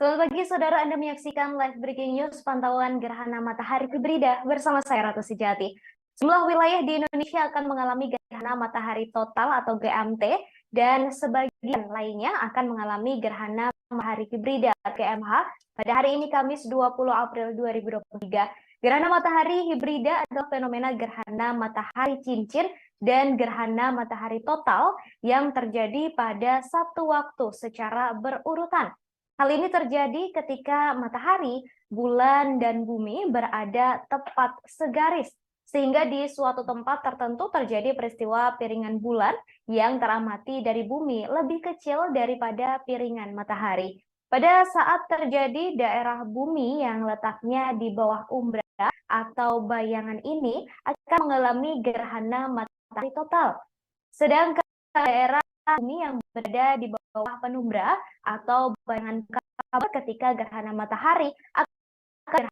Selamat pagi, saudara. Anda menyaksikan live breaking news pantauan gerhana matahari hibrida bersama saya, Ratu Sejati. Sejumlah wilayah di Indonesia akan mengalami gerhana matahari total atau GMT, dan sebagian lainnya akan mengalami gerhana matahari hibrida GMH pada hari ini, Kamis 20 April 2023. Gerhana matahari hibrida adalah fenomena gerhana matahari cincin dan gerhana matahari total yang terjadi pada satu waktu secara berurutan. Hal ini terjadi ketika matahari, bulan, dan bumi berada tepat segaris, sehingga di suatu tempat tertentu terjadi peristiwa piringan bulan yang teramati dari bumi lebih kecil daripada piringan matahari. Pada saat terjadi daerah bumi yang letaknya di bawah umbra atau bayangan ini akan mengalami gerhana matahari total. Sedangkan daerah bumi yang berada di bawah penumbra atau bayangan kabut ketika gerhana matahari akan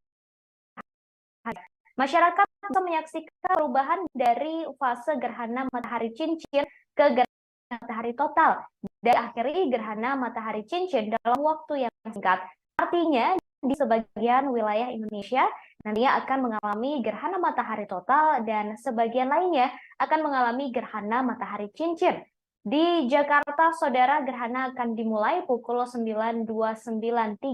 masyarakat bisa menyaksikan perubahan dari fase gerhana matahari cincin ke gerhana matahari total dan akhiri gerhana matahari cincin dalam waktu yang singkat. Artinya di sebagian wilayah Indonesia nantinya akan mengalami gerhana matahari total dan sebagian lainnya akan mengalami gerhana matahari cincin. Di Jakarta, saudara, gerhana akan dimulai pukul 9.29.33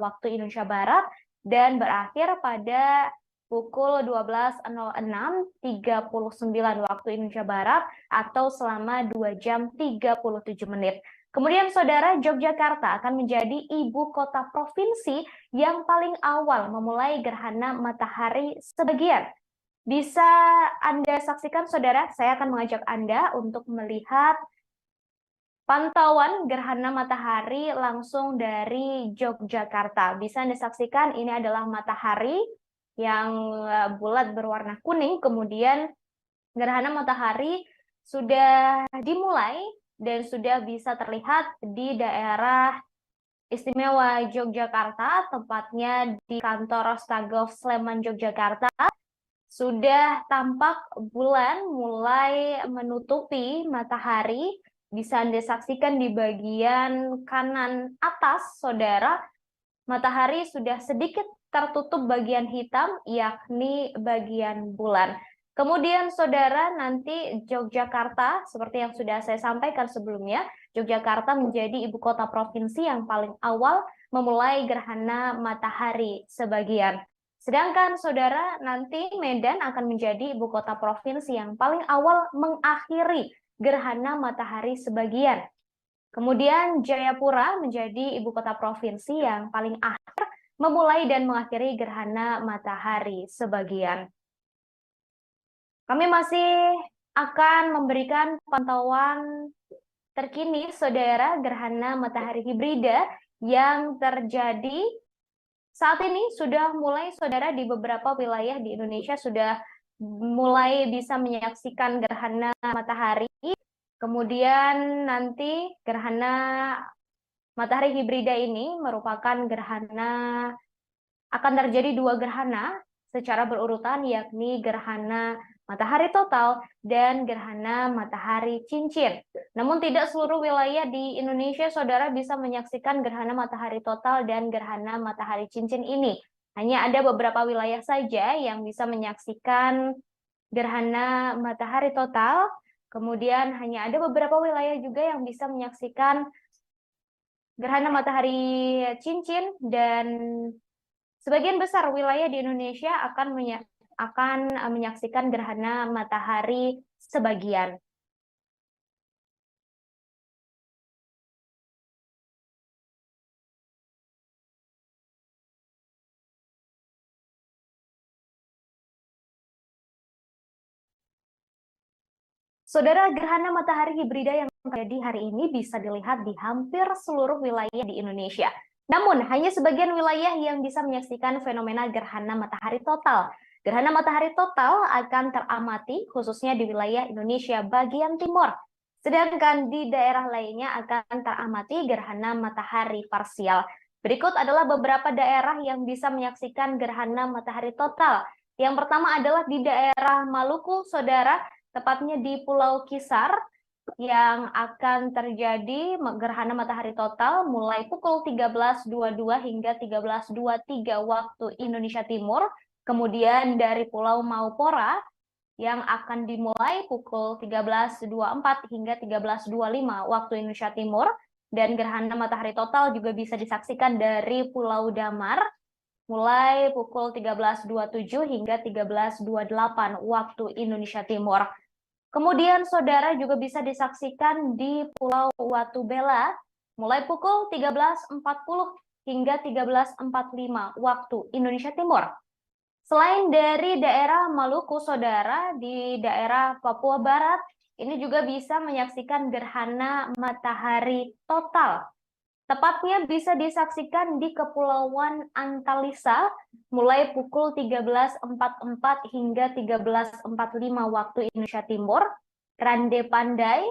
waktu Indonesia Barat dan berakhir pada pukul 12.06.39 waktu Indonesia Barat atau selama 2 jam 37 menit. Kemudian, saudara, Yogyakarta akan menjadi ibu kota provinsi yang paling awal memulai gerhana matahari sebagian. Bisa Anda saksikan, saudara, saya akan mengajak Anda untuk melihat pantauan gerhana matahari langsung dari Yogyakarta. Bisa Anda saksikan, ini adalah matahari yang bulat berwarna kuning, kemudian gerhana matahari sudah dimulai dan sudah bisa terlihat di daerah istimewa Yogyakarta, tepatnya di kantor Stagov Sleman, Yogyakarta. Sudah tampak bulan mulai menutupi matahari. Bisa Anda saksikan di bagian kanan atas, saudara, matahari sudah sedikit tertutup bagian hitam, yakni bagian bulan. Kemudian, saudara, nanti Yogyakarta, seperti yang sudah saya sampaikan sebelumnya, Yogyakarta menjadi ibu kota provinsi yang paling awal memulai gerhana matahari sebagian. Sedangkan, saudara, nanti Medan akan menjadi ibu kota provinsi yang paling awal mengakhiri gerhana matahari sebagian. Kemudian Jayapura menjadi ibu kota provinsi yang paling akhir memulai dan mengakhiri gerhana matahari sebagian. Kami masih akan memberikan pantauan terkini, saudara, gerhana matahari hibrida yang terjadi saat ini sudah mulai, saudara, di beberapa wilayah di Indonesia sudah mulai bisa menyaksikan gerhana matahari. Kemudian nanti gerhana matahari hibrida ini merupakan gerhana, akan terjadi dua gerhana secara berurutan, yakni gerhana matahari total dan gerhana matahari cincin. Namun tidak seluruh wilayah di Indonesia, saudara, bisa menyaksikan gerhana matahari total dan gerhana matahari cincin ini. Hanya ada beberapa wilayah saja yang bisa menyaksikan gerhana matahari total. Kemudian hanya ada beberapa wilayah juga yang bisa menyaksikan gerhana matahari cincin, dan sebagian besar wilayah di Indonesia akan menyaksikan gerhana matahari sebagian. Saudara, gerhana matahari hibrida yang terjadi hari ini bisa dilihat di hampir seluruh wilayah di Indonesia. Namun, hanya sebagian wilayah yang bisa menyaksikan fenomena gerhana matahari total. Gerhana matahari total akan teramati khususnya di wilayah Indonesia bagian timur. Sedangkan di daerah lainnya akan teramati gerhana matahari parsial. Berikut adalah beberapa daerah yang bisa menyaksikan gerhana matahari total. Yang pertama adalah di daerah Maluku, saudara, tepatnya di Pulau Kisar. yang akan terjadi gerhana matahari total mulai pukul 13.22 hingga 13.23 waktu Indonesia Timur. Kemudian dari Pulau Maupora yang akan dimulai pukul 13.24 hingga 13.25 waktu Indonesia Timur. Dan gerhana matahari total juga bisa disaksikan dari Pulau Damar mulai pukul 13.27 hingga 13.28 waktu Indonesia Timur. Kemudian saudara juga bisa disaksikan di Pulau Watubela mulai pukul 13.40 hingga 13.45 waktu Indonesia Timur. Selain dari daerah Maluku, saudara, di daerah Papua Barat, ini juga bisa menyaksikan gerhana matahari total. Tepatnya bisa disaksikan di Kepulauan Antalisa mulai pukul 13.44 hingga 13.45 waktu Indonesia Timur, Rande Pandai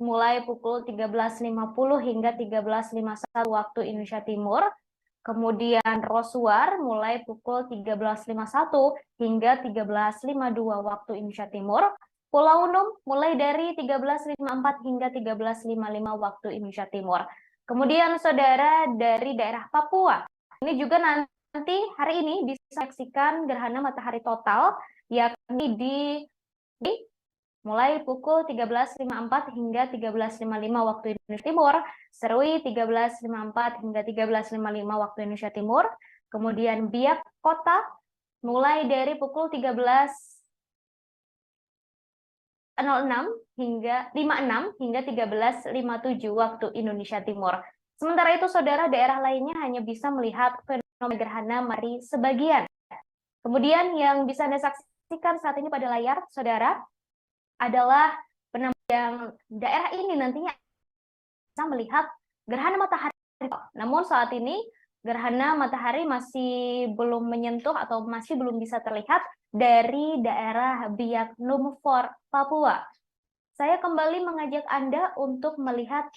mulai pukul 13.50 hingga 13.51 waktu Indonesia Timur, kemudian Rosuar mulai pukul 13.51 hingga 13.52 waktu Indonesia Timur, Pulau Num mulai dari 13.54 hingga 13.55 waktu Indonesia Timur. Kemudian saudara dari daerah Papua, ini juga nanti hari ini bisa saksikan gerhana matahari total, yakni di mulai pukul 13.54 hingga 13.55 waktu Indonesia Timur, Serui 13.54 hingga 13.55 waktu Indonesia Timur, kemudian Biak Kota mulai dari pukul 13.06 hingga 56 hingga 13.57 waktu Indonesia Timur. Sementara itu saudara daerah lainnya hanya bisa melihat fenomena gerhana matahari sebagian. Kemudian yang bisa Anda saksikan saat ini pada layar saudara adalah yang daerah ini nantinya bisa melihat gerhana matahari. Namun saat ini gerhana matahari masih belum menyentuh atau masih belum bisa terlihat dari daerah Biak Numfor, Papua. Saya kembali mengajak Anda untuk melihat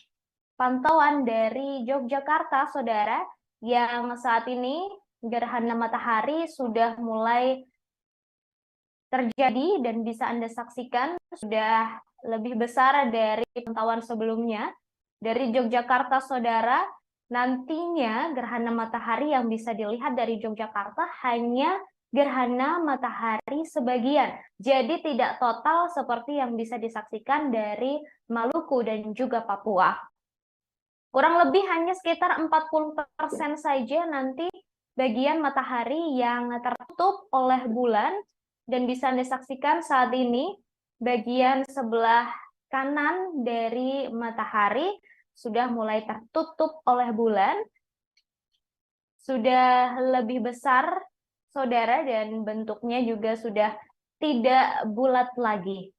pantauan dari Yogyakarta, saudara, yang saat ini gerhana matahari sudah mulai terjadi dan bisa Anda saksikan sudah lebih besar dari pantauan sebelumnya. Dari Yogyakarta, saudara, nantinya gerhana matahari yang bisa dilihat dari Yogyakarta hanya gerhana matahari sebagian. Jadi tidak total seperti yang bisa disaksikan dari Maluku dan juga Papua. Kurang lebih hanya sekitar 40% saja nanti bagian matahari yang tertutup oleh bulan, dan bisa Anda saksikan saat ini bagian sebelah kanan dari matahari sudah mulai tertutup oleh bulan, sudah lebih besar saudara, dan bentuknya juga sudah tidak bulat lagi.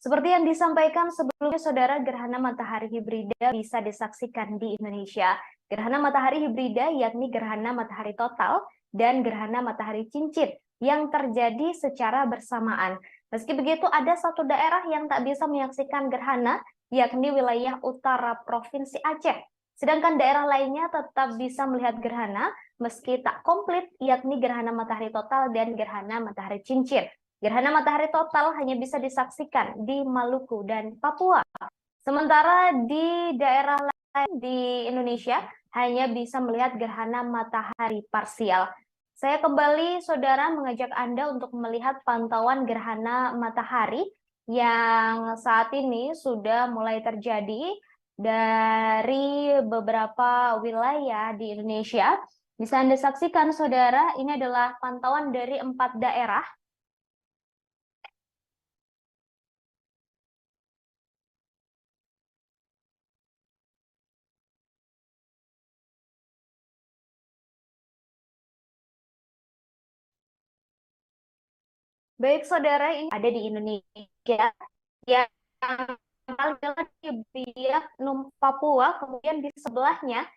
Seperti yang disampaikan sebelumnya, saudara, gerhana matahari hibrida bisa disaksikan di Indonesia. Gerhana matahari hibrida yakni gerhana matahari total dan gerhana matahari cincin yang terjadi secara bersamaan. Meski begitu, ada satu daerah yang tak bisa menyaksikan gerhana, yakni wilayah utara Provinsi Aceh. Sedangkan daerah lainnya tetap bisa melihat gerhana meski tak komplit, yakni gerhana matahari total dan gerhana matahari cincin. Gerhana matahari total hanya bisa disaksikan di Maluku dan Papua. Sementara di daerah di Indonesia hanya bisa melihat gerhana matahari parsial. Saya kembali, saudara, mengajak Anda untuk melihat pantauan gerhana matahari yang saat ini sudah mulai terjadi dari beberapa wilayah di Indonesia. Bisa Anda saksikan, saudara, ini adalah pantauan dari 4 daerah. Baik, saudara, ini ada di Indonesia yang paling dekat di Biak, Papua, kemudian di sebelahnya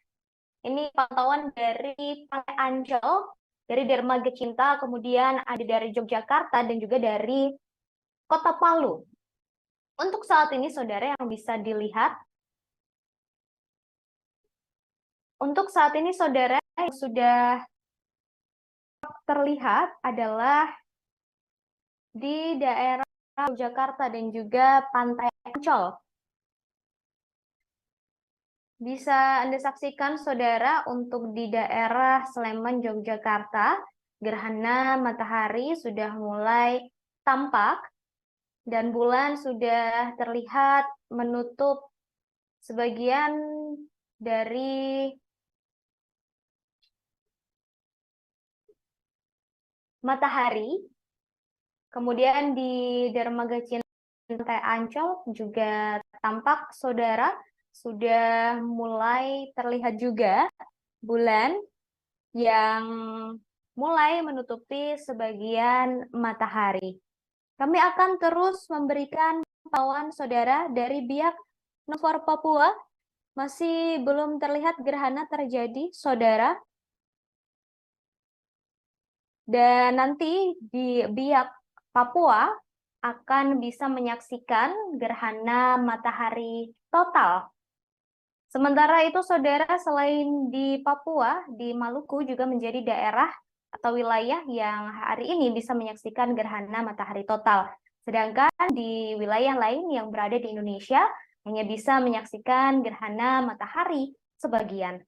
ini pantauan dari Pantai Ancol, dari Dermaga Cinta, kemudian ada dari Yogyakarta dan juga dari Kota Palu. Untuk saat ini, saudara, yang bisa dilihat, untuk saat ini, saudara, yang sudah terlihat adalah di daerah Yogyakarta dan juga Pantai Ancol. Bisa Anda saksikan, saudara, untuk di daerah Sleman, Yogyakarta, gerhana matahari sudah mulai tampak dan bulan sudah terlihat menutup sebagian dari matahari. Kemudian di dermaga Pantai Ancol juga tampak, saudara, sudah mulai terlihat juga bulan yang mulai menutupi sebagian matahari. Kami akan terus memberikan pantauan, saudara, dari Biak Numfor Papua. Masih belum terlihat gerhana terjadi, saudara. Dan nanti di Biak Papua akan bisa menyaksikan gerhana matahari total. Sementara itu, saudara, selain di Papua, di Maluku juga menjadi daerah atau wilayah yang hari ini bisa menyaksikan gerhana matahari total. Sedangkan di wilayah lain yang berada di Indonesia hanya bisa menyaksikan gerhana matahari sebagian.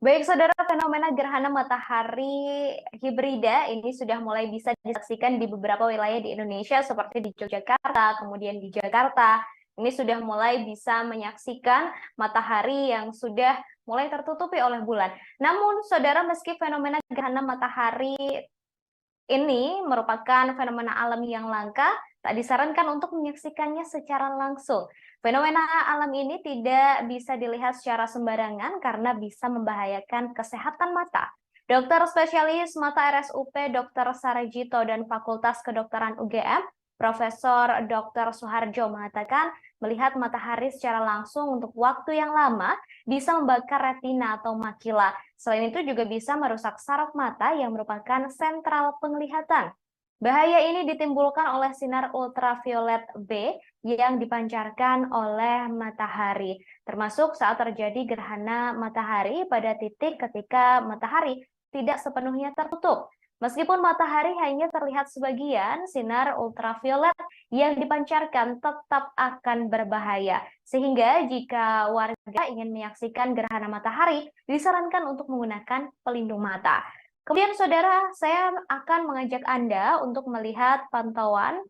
Baik, saudara, fenomena gerhana matahari hibrida ini sudah mulai bisa disaksikan di beberapa wilayah di Indonesia, seperti di Yogyakarta, kemudian di Jakarta. Ini sudah mulai bisa menyaksikan matahari yang sudah mulai tertutupi oleh bulan. Namun, saudara, meski fenomena gerhana matahari ini merupakan fenomena alam yang langka, tak disarankan untuk menyaksikannya secara langsung. Fenomena alam ini tidak bisa dilihat secara sembarangan karena bisa membahayakan kesehatan mata. Dokter spesialis mata RSUP Dr. Sarjito dan Fakultas Kedokteran UGM, Profesor Dr. Suharjo mengatakan melihat matahari secara langsung untuk waktu yang lama bisa membakar retina atau makila. Selain itu juga bisa merusak saraf mata yang merupakan sentral penglihatan. Bahaya ini ditimbulkan oleh sinar ultraviolet B yang dipancarkan oleh matahari, termasuk saat terjadi gerhana matahari pada titik ketika matahari tidak sepenuhnya tertutup. Meskipun matahari hanya terlihat sebagian, sinar ultraviolet yang dipancarkan tetap akan berbahaya. Sehingga jika warga ingin menyaksikan gerhana matahari, disarankan untuk menggunakan pelindung mata. Kemudian saudara, saya akan mengajak Anda untuk melihat pantauan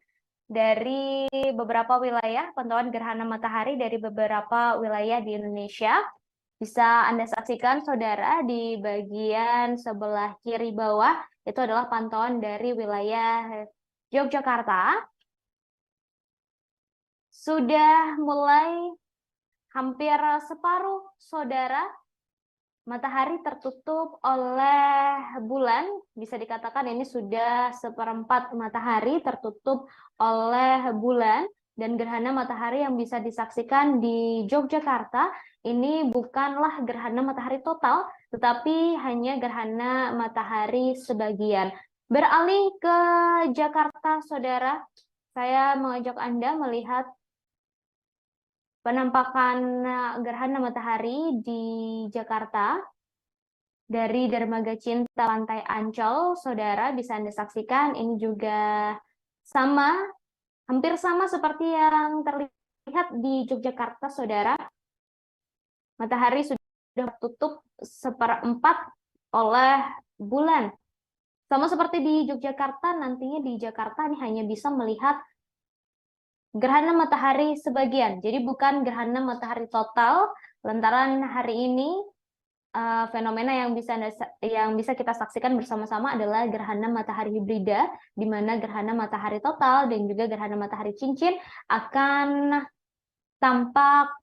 dari beberapa wilayah, pantauan gerhana matahari dari beberapa wilayah di Indonesia. Bisa Anda saksikan saudara di bagian sebelah kiri bawah, itu adalah pantauan dari wilayah Yogyakarta. Sudah mulai hampir separuh saudara matahari tertutup oleh bulan, bisa dikatakan ini sudah seperempat matahari tertutup oleh bulan, dan gerhana matahari yang bisa disaksikan di Yogyakarta ini bukanlah gerhana matahari total, tetapi hanya gerhana matahari sebagian. Beralih ke Jakarta, saudara, saya mengajak Anda melihat penampakan gerhana matahari di Jakarta. Dari Dermaga Cinta Pantai Ancol, saudara bisa Anda saksikan ini juga sama, hampir sama seperti yang terlihat di Yogyakarta, saudara. Matahari sudah tutup seperempat oleh bulan. Sama seperti di Yogyakarta, nantinya di Jakarta ini hanya bisa melihat gerhana matahari sebagian. Jadi bukan gerhana matahari total, lantaran hari ini fenomena yang bisa kita saksikan bersama-sama adalah gerhana matahari hibrida, di mana gerhana matahari total dan juga gerhana matahari cincin akan tampak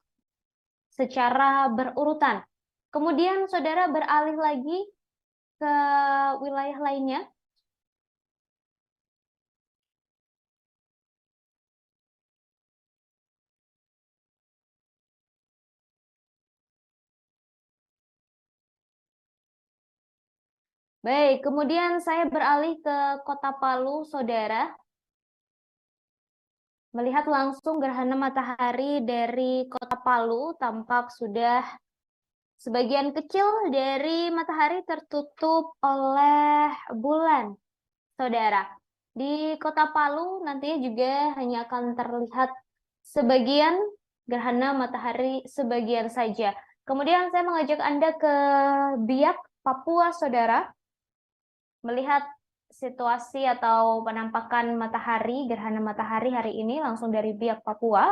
secara berurutan. Kemudian saudara beralih lagi ke wilayah lainnya. Baik, kemudian saya beralih ke Kota Palu, saudara. Melihat langsung gerhana matahari dari Kota Palu, tampak sudah sebagian kecil dari matahari tertutup oleh bulan, saudara. Di Kota Palu nantinya juga hanya akan terlihat sebagian gerhana matahari sebagian saja. Kemudian saya mengajak Anda ke Biak, Papua, saudara, melihat situasi atau penampakan matahari, gerhana matahari hari ini langsung dari Biak, Papua.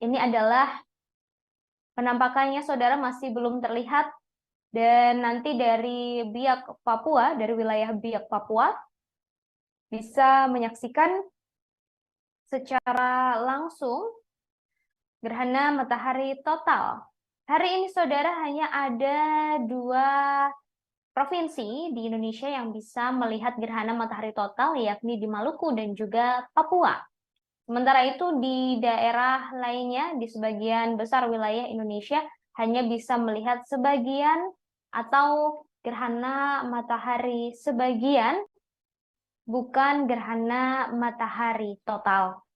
Ini adalah penampakannya, saudara, masih belum terlihat. Dan nanti dari Biak, Papua, dari wilayah Biak, Papua, bisa menyaksikan secara langsung gerhana matahari total. Hari ini, saudara, hanya ada 2 provinsi di Indonesia yang bisa melihat gerhana matahari total, yakni di Maluku dan juga Papua. Sementara itu di daerah lainnya, di sebagian besar wilayah Indonesia, hanya bisa melihat sebagian atau gerhana matahari sebagian, bukan gerhana matahari total.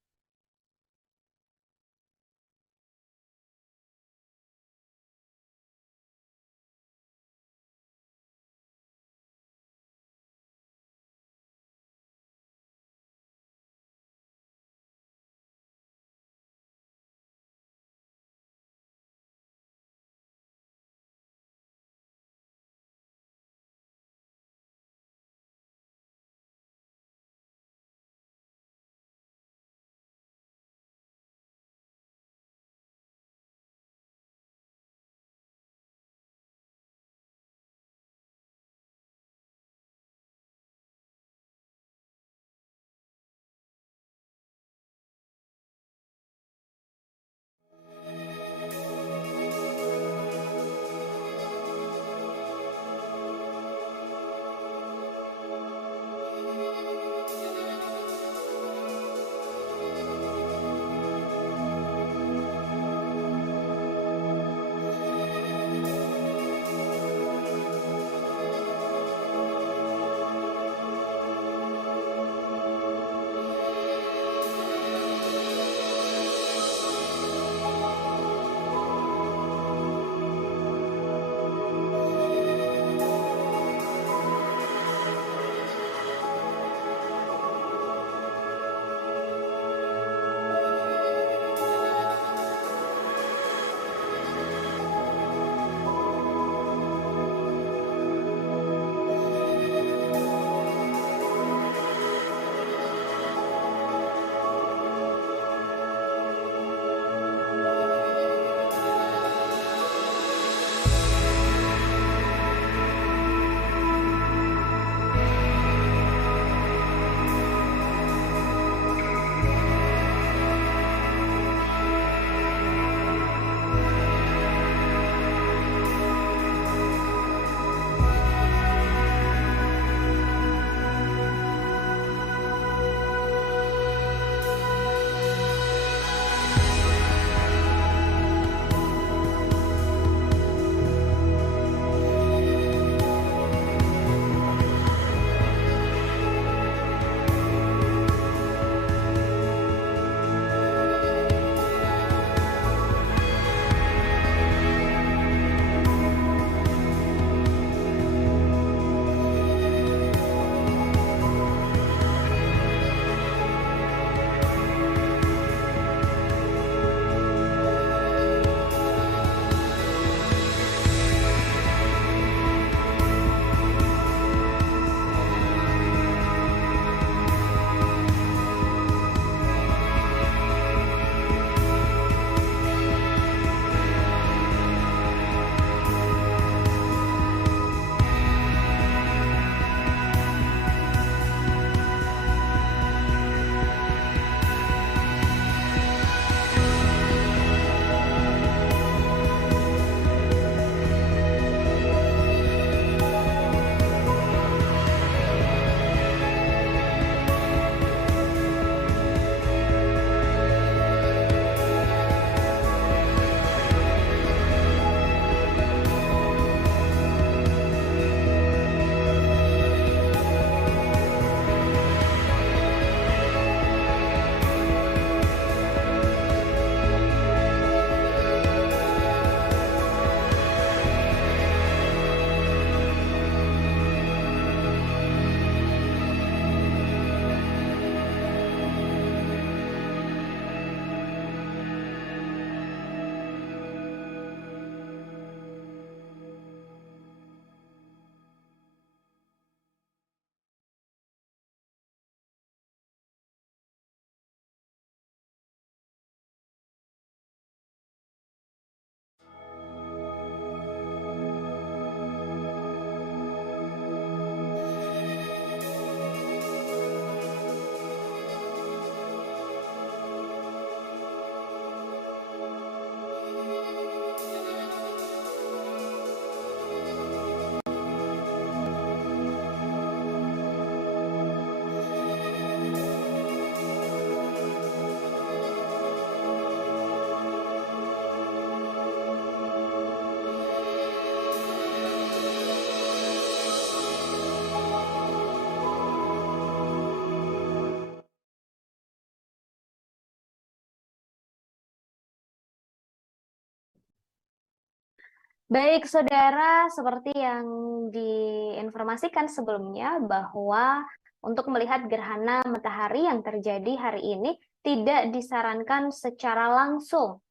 Baik, saudara, seperti yang diinformasikan sebelumnya bahwa untuk melihat gerhana matahari yang terjadi hari ini tidak disarankan secara langsung.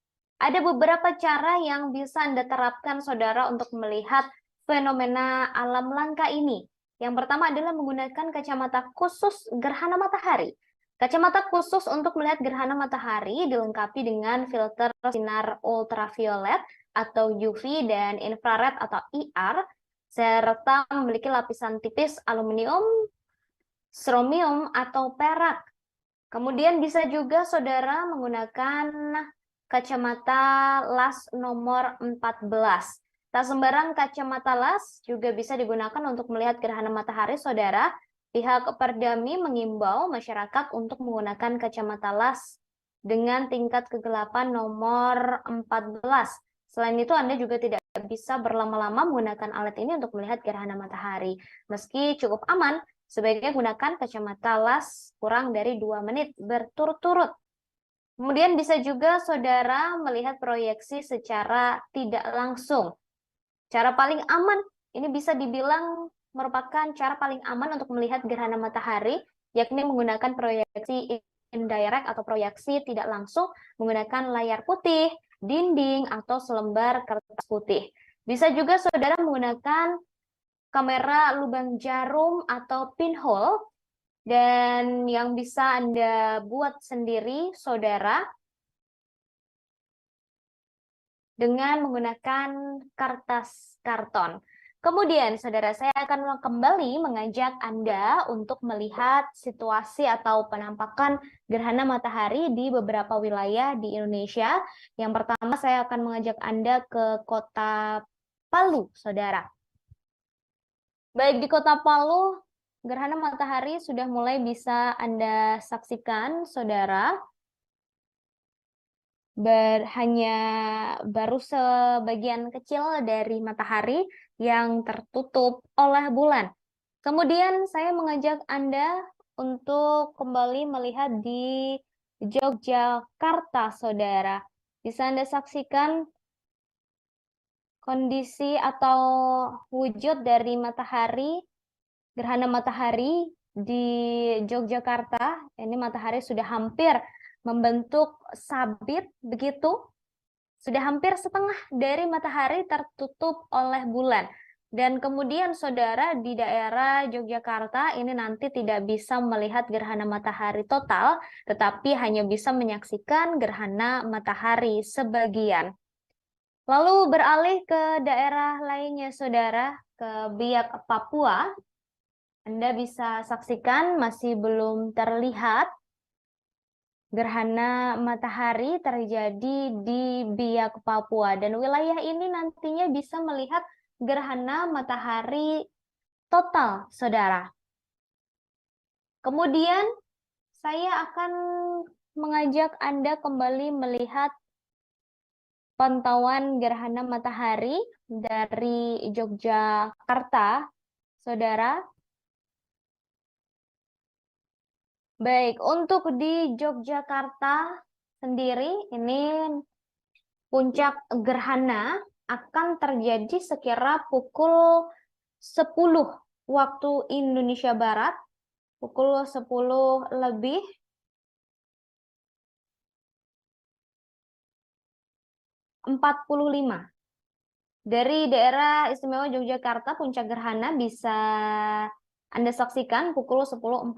Ada beberapa cara yang bisa Anda terapkan, saudara, untuk melihat fenomena alam langka ini. Yang pertama adalah menggunakan kacamata khusus gerhana matahari. Kacamata khusus untuk melihat gerhana matahari dilengkapi dengan filter sinar ultraviolet atau UV dan infrared atau IR, serta memiliki lapisan tipis aluminium, stromium, atau perak. Kemudian bisa juga saudara menggunakan kacamata las nomor 14. Tak sembarang kacamata las juga bisa digunakan untuk melihat gerhana matahari, saudara. Pihak Perdami mengimbau masyarakat untuk menggunakan kacamata las dengan tingkat kegelapan nomor 14. Selain itu, Anda juga tidak bisa berlama-lama menggunakan alat ini untuk melihat gerhana matahari. Meski cukup aman, sebaiknya gunakan kacamata las kurang dari 2 menit berturut-turut. Kemudian bisa juga saudara melihat proyeksi secara tidak langsung. Cara paling aman, ini bisa dibilang merupakan cara paling aman untuk melihat gerhana matahari, yakni menggunakan proyeksi indirect atau proyeksi tidak langsung menggunakan layar putih, dinding, atau selembar kertas putih. Bisa juga saudara menggunakan kamera lubang jarum atau pinhole, dan yang bisa Anda buat sendiri, saudara, dengan menggunakan kertas karton. Kemudian, saudara, saya akan kembali mengajak Anda untuk melihat situasi atau penampakan gerhana matahari di beberapa wilayah di Indonesia. Yang pertama, saya akan mengajak Anda ke kota Palu, saudara. Baik, di kota Palu, gerhana matahari sudah mulai bisa Anda saksikan, saudara. Hanya baru sebagian kecil dari matahari yang tertutup oleh bulan. Kemudian saya mengajak Anda untuk kembali melihat di Yogyakarta, saudara. Bisa Anda saksikan kondisi atau wujud dari matahari, gerhana matahari di Yogyakarta. Ini matahari sudah hampir membentuk sabit, begitu. Sudah hampir setengah dari matahari tertutup oleh bulan. Dan kemudian saudara, di daerah Yogyakarta ini nanti tidak bisa melihat gerhana matahari total, tetapi hanya bisa menyaksikan gerhana matahari sebagian. Lalu beralih ke daerah lainnya, saudara, ke Biak, Papua. Anda bisa saksikan masih belum terlihat gerhana matahari terjadi di Biak, Papua. Dan wilayah ini nantinya bisa melihat gerhana matahari total, saudara. Kemudian saya akan mengajak Anda kembali melihat pantauan gerhana matahari dari Yogyakarta, saudara. Baik, untuk di Yogyakarta sendiri, ini puncak gerhana akan terjadi sekira pukul 10 waktu Indonesia Barat, pukul 10 lebih 45. Dari daerah istimewa Yogyakarta, puncak gerhana bisa Anda saksikan pukul 10.45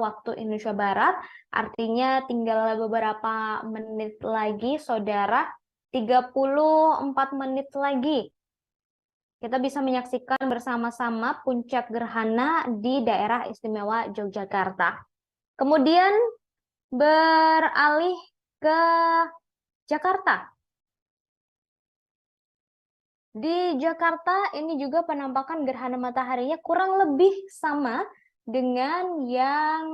waktu Indonesia Barat. Artinya tinggal beberapa menit lagi, saudara. 34 menit lagi. Kita bisa menyaksikan bersama-sama puncak gerhana di daerah istimewa Yogyakarta. Kemudian beralih ke Jakarta. Di Jakarta ini juga penampakan gerhana mataharinya kurang lebih sama dengan yang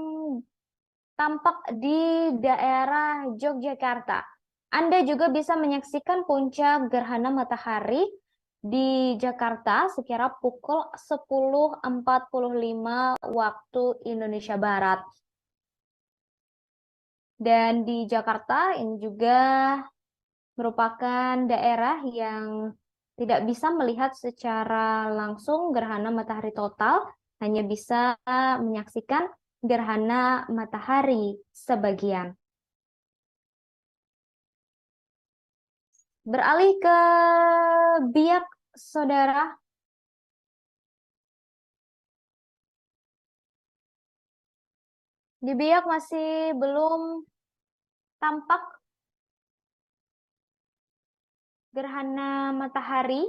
tampak di daerah Yogyakarta. Anda juga bisa menyaksikan puncak gerhana matahari di Jakarta sekira pukul 10.45 waktu Indonesia Barat. Dan di Jakarta ini juga merupakan daerah yang tidak bisa melihat secara langsung gerhana matahari total, hanya bisa menyaksikan gerhana matahari sebagian. Beralih ke biak, saudara. Di biak masih belum tampak gerhana matahari,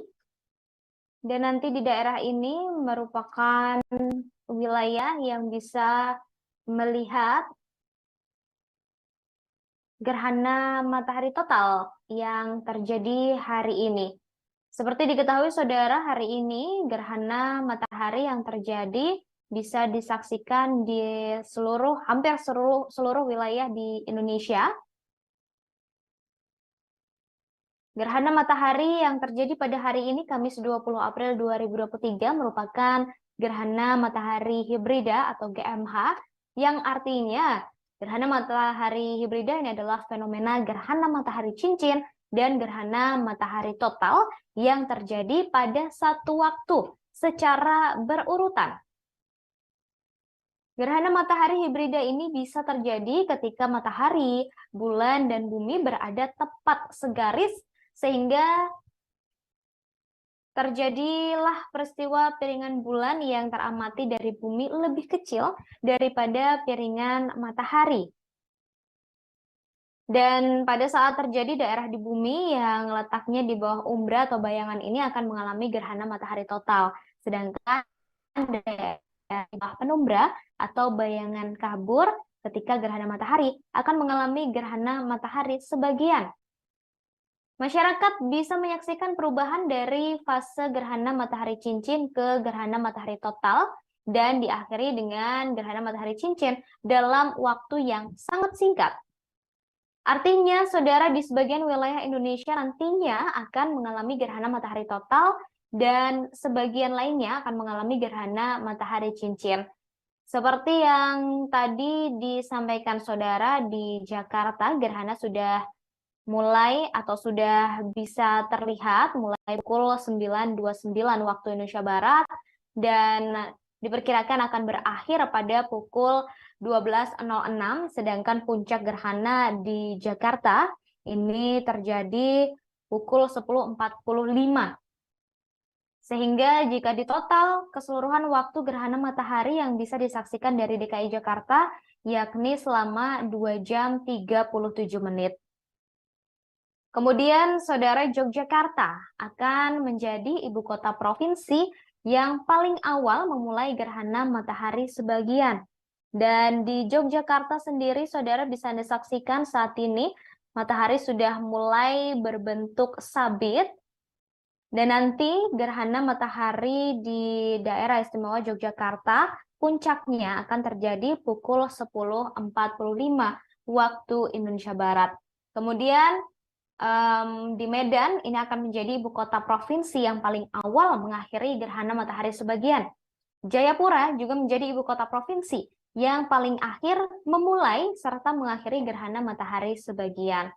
dan nanti di daerah ini merupakan wilayah yang bisa melihat gerhana matahari total yang terjadi hari ini. Seperti diketahui saudara, hari ini gerhana matahari yang terjadi bisa disaksikan di hampir seluruh wilayah di Indonesia. Gerhana matahari yang terjadi pada hari ini, Kamis 20 April 2023, merupakan gerhana matahari hibrida atau GMH, yang artinya gerhana matahari hibrida ini adalah fenomena gerhana matahari cincin dan gerhana matahari total yang terjadi pada satu waktu secara berurutan. Gerhana matahari hibrida ini bisa terjadi ketika matahari, bulan, dan bumi berada tepat segaris, sehingga terjadilah peristiwa piringan bulan yang teramati dari bumi lebih kecil daripada piringan matahari. Dan pada saat terjadi daerah di bumi yang letaknya di bawah umbra atau bayangan ini akan mengalami gerhana matahari total. Sedangkan daerah di bawah penumbra atau bayangan kabur ketika gerhana matahari akan mengalami gerhana matahari sebagian. Masyarakat bisa menyaksikan perubahan dari fase gerhana matahari cincin ke gerhana matahari total dan diakhiri dengan gerhana matahari cincin dalam waktu yang sangat singkat. Artinya, saudara, di sebagian wilayah Indonesia nantinya akan mengalami gerhana matahari total dan sebagian lainnya akan mengalami gerhana matahari cincin. Seperti yang tadi disampaikan saudara, di Jakarta gerhana sudah mulai atau sudah bisa terlihat mulai pukul 9.29 waktu Indonesia Barat dan diperkirakan akan berakhir pada pukul 12.06, sedangkan puncak gerhana di Jakarta ini terjadi pukul 10.45. Sehingga jika di total keseluruhan waktu gerhana matahari yang bisa disaksikan dari DKI Jakarta yakni selama 2 jam 37 menit. Kemudian saudara, Yogyakarta akan menjadi ibu kota provinsi yang paling awal memulai gerhana matahari sebagian. Dan di Yogyakarta sendiri saudara bisa disaksikan saat ini matahari sudah mulai berbentuk sabit. Dan nanti gerhana matahari di daerah istimewa Yogyakarta puncaknya akan terjadi pukul 10.45 waktu Indonesia Barat. Kemudian di Medan ini akan menjadi ibu kota provinsi yang paling awal mengakhiri gerhana matahari sebagian. Jayapura juga menjadi ibu kota provinsi yang paling akhir memulai serta mengakhiri gerhana matahari sebagian.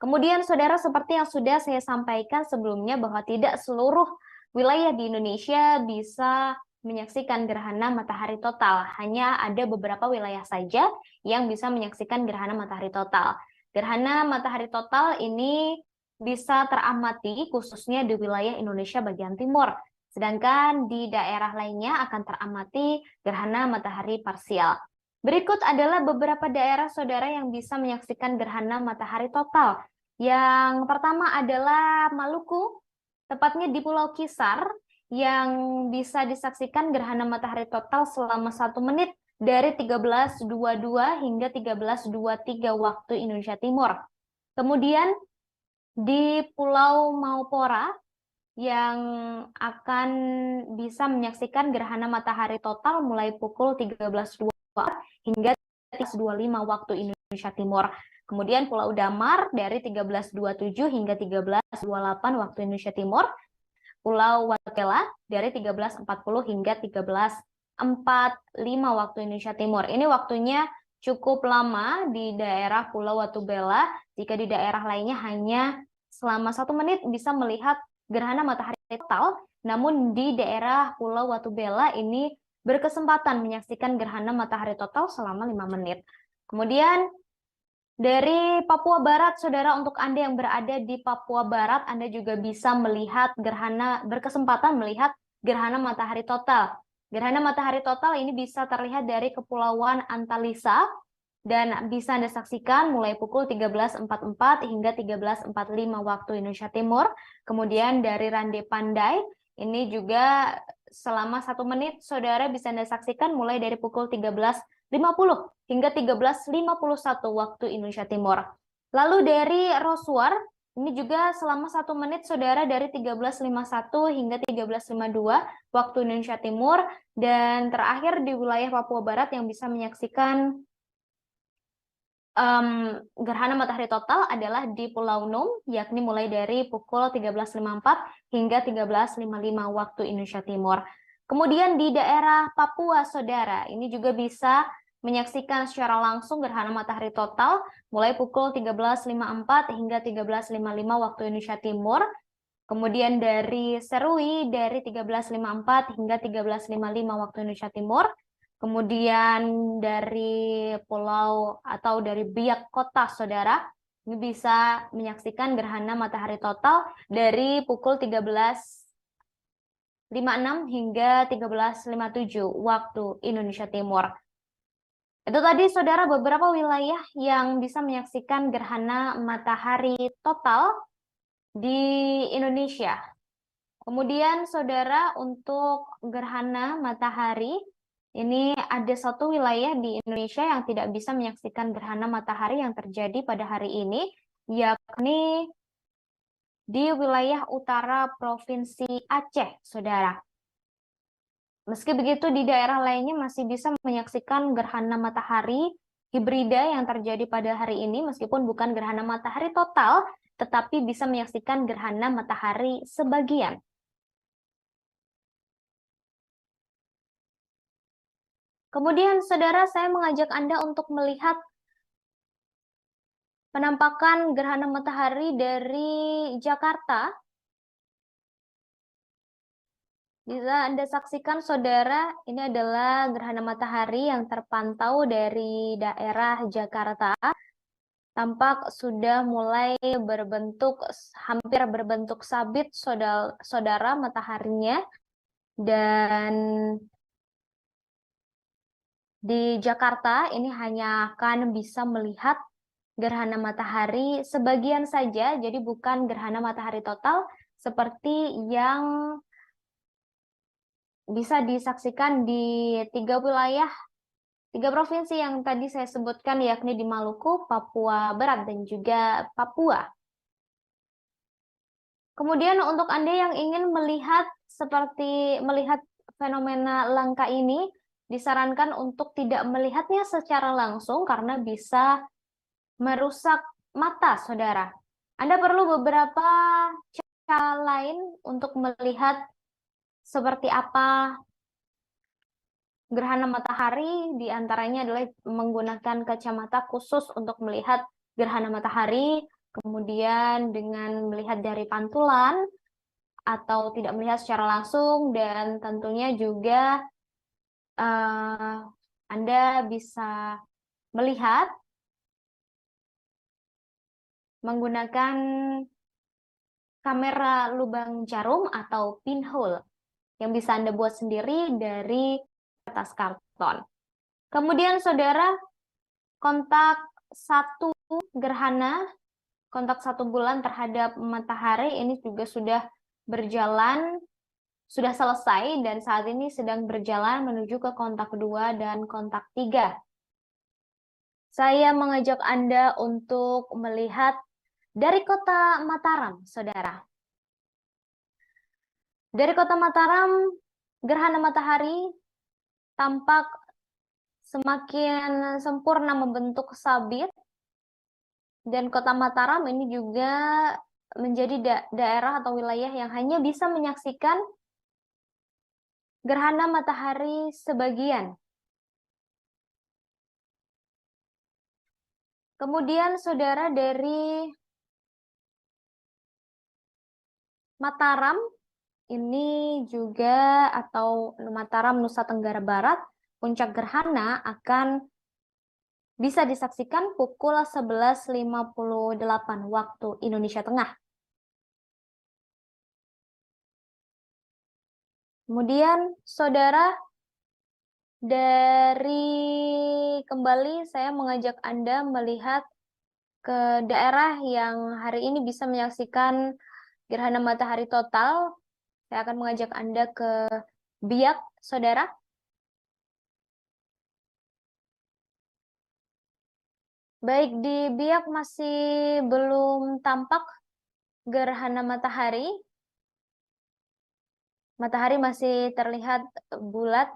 Kemudian saudara, seperti yang sudah saya sampaikan sebelumnya bahwa tidak seluruh wilayah di Indonesia bisa menyaksikan gerhana matahari total. Hanya ada beberapa wilayah saja yang bisa menyaksikan gerhana matahari total. Gerhana matahari total ini bisa teramati khususnya di wilayah Indonesia bagian timur. Sedangkan di daerah lainnya akan teramati gerhana matahari parsial. Berikut adalah beberapa daerah saudara yang bisa menyaksikan gerhana matahari total. Yang pertama adalah Maluku, tepatnya di Pulau Kisar, yang bisa disaksikan gerhana matahari total selama 1 menit dari 13.22 hingga 13.23 waktu Indonesia Timur. Kemudian di Pulau Maupora yang akan bisa menyaksikan gerhana matahari total mulai pukul 13.02 hingga 13.25 waktu Indonesia Timur. Kemudian Pulau Damar dari 13.27 hingga 13.28 waktu Indonesia Timur. Pulau Watela dari 13.40 hingga 13.45 waktu Indonesia Timur. Ini waktunya cukup lama di daerah Pulau Watubela. Jika di daerah lainnya hanya selama 1 menit bisa melihat gerhana matahari total, namun di daerah Pulau Watubela ini berkesempatan menyaksikan gerhana matahari total selama 5 menit. Kemudian dari Papua Barat, saudara, untuk Anda yang berada di Papua Barat, Anda juga bisa melihat berkesempatan melihat gerhana matahari total. Gerhana matahari total ini bisa terlihat dari Kepulauan Antalisa dan bisa Anda saksikan mulai pukul 13.44 hingga 13.45 waktu Indonesia Timur. Kemudian dari Rande Pandai, ini juga selama 1 menit, saudara bisa Anda saksikan mulai dari pukul 13.50 hingga 13.51 waktu Indonesia Timur. Lalu dari Roswar, ini juga selama 1 menit, saudara, dari 13.51 hingga 13.52 waktu Indonesia Timur. Dan terakhir di wilayah Papua Barat yang bisa menyaksikan gerhana matahari total adalah di Pulau Num, yakni mulai dari pukul 13.54 hingga 13.55 waktu Indonesia Timur. Kemudian di daerah Papua, saudara, ini juga bisa menyaksikan secara langsung gerhana matahari total mulai pukul 13.54 hingga 13.55 waktu Indonesia Timur. Kemudian dari Serui dari 13.54 hingga 13.55 waktu Indonesia Timur. Kemudian dari pulau atau dari Biak Kota, saudara, ini bisa menyaksikan gerhana matahari total dari pukul 13.56 hingga 13.57 waktu Indonesia Timur. Itu tadi, saudara, beberapa wilayah yang bisa menyaksikan gerhana matahari total di Indonesia. Kemudian, saudara, untuk gerhana matahari, ini ada satu wilayah di Indonesia yang tidak bisa menyaksikan gerhana matahari yang terjadi pada hari ini, yakni di wilayah utara Provinsi Aceh, saudara. Meski begitu, di daerah lainnya masih bisa menyaksikan gerhana matahari hibrida yang terjadi pada hari ini, meskipun bukan gerhana matahari total, tetapi bisa menyaksikan gerhana matahari sebagian. Kemudian, saudara, saya mengajak Anda untuk melihat penampakan gerhana matahari dari Jakarta. Bisa Anda saksikan, saudara, ini adalah gerhana matahari yang terpantau dari daerah Jakarta. Tampak sudah mulai hampir berbentuk sabit, saudara, mataharinya. Dan di Jakarta ini hanya akan bisa melihat gerhana matahari sebagian saja, jadi bukan gerhana matahari total seperti yang bisa disaksikan di 3 provinsi yang tadi saya sebutkan, yakni di Maluku, Papua Barat, dan juga Papua. Kemudian untuk Anda yang ingin melihat fenomena langka ini, disarankan untuk tidak melihatnya secara langsung karena bisa merusak mata, saudara. Anda perlu beberapa cara lain untuk melihat seperti apa gerhana matahari, diantaranya adalah menggunakan kacamata khusus untuk melihat gerhana matahari, kemudian dengan melihat dari pantulan, atau tidak melihat secara langsung, dan tentunya juga Anda bisa melihat menggunakan kamera lubang jarum atau pinhole yang bisa Anda buat sendiri dari kertas karton. Kemudian, saudara, kontak kontak 1 bulan terhadap matahari ini juga sudah berjalan, sudah selesai, dan saat ini sedang berjalan menuju ke kontak 2 dan kontak 3. Saya mengajak Anda untuk melihat dari kota Mataram, saudara. Dari kota Mataram, gerhana matahari tampak semakin sempurna membentuk sabit, dan kota Mataram ini juga menjadi daerah atau wilayah yang hanya bisa menyaksikan gerhana matahari sebagian. Kemudian, saudara, dari Mataram ini juga, atau Mataram, Nusa Tenggara Barat, puncak gerhana akan bisa disaksikan pukul 11.58 waktu Indonesia Tengah. Kemudian, saudara, kembali saya mengajak Anda melihat ke daerah yang hari ini bisa menyaksikan gerhana matahari total. Saya akan mengajak Anda ke Biak, saudara. Baik, di Biak masih belum tampak gerhana matahari. Matahari masih terlihat bulat.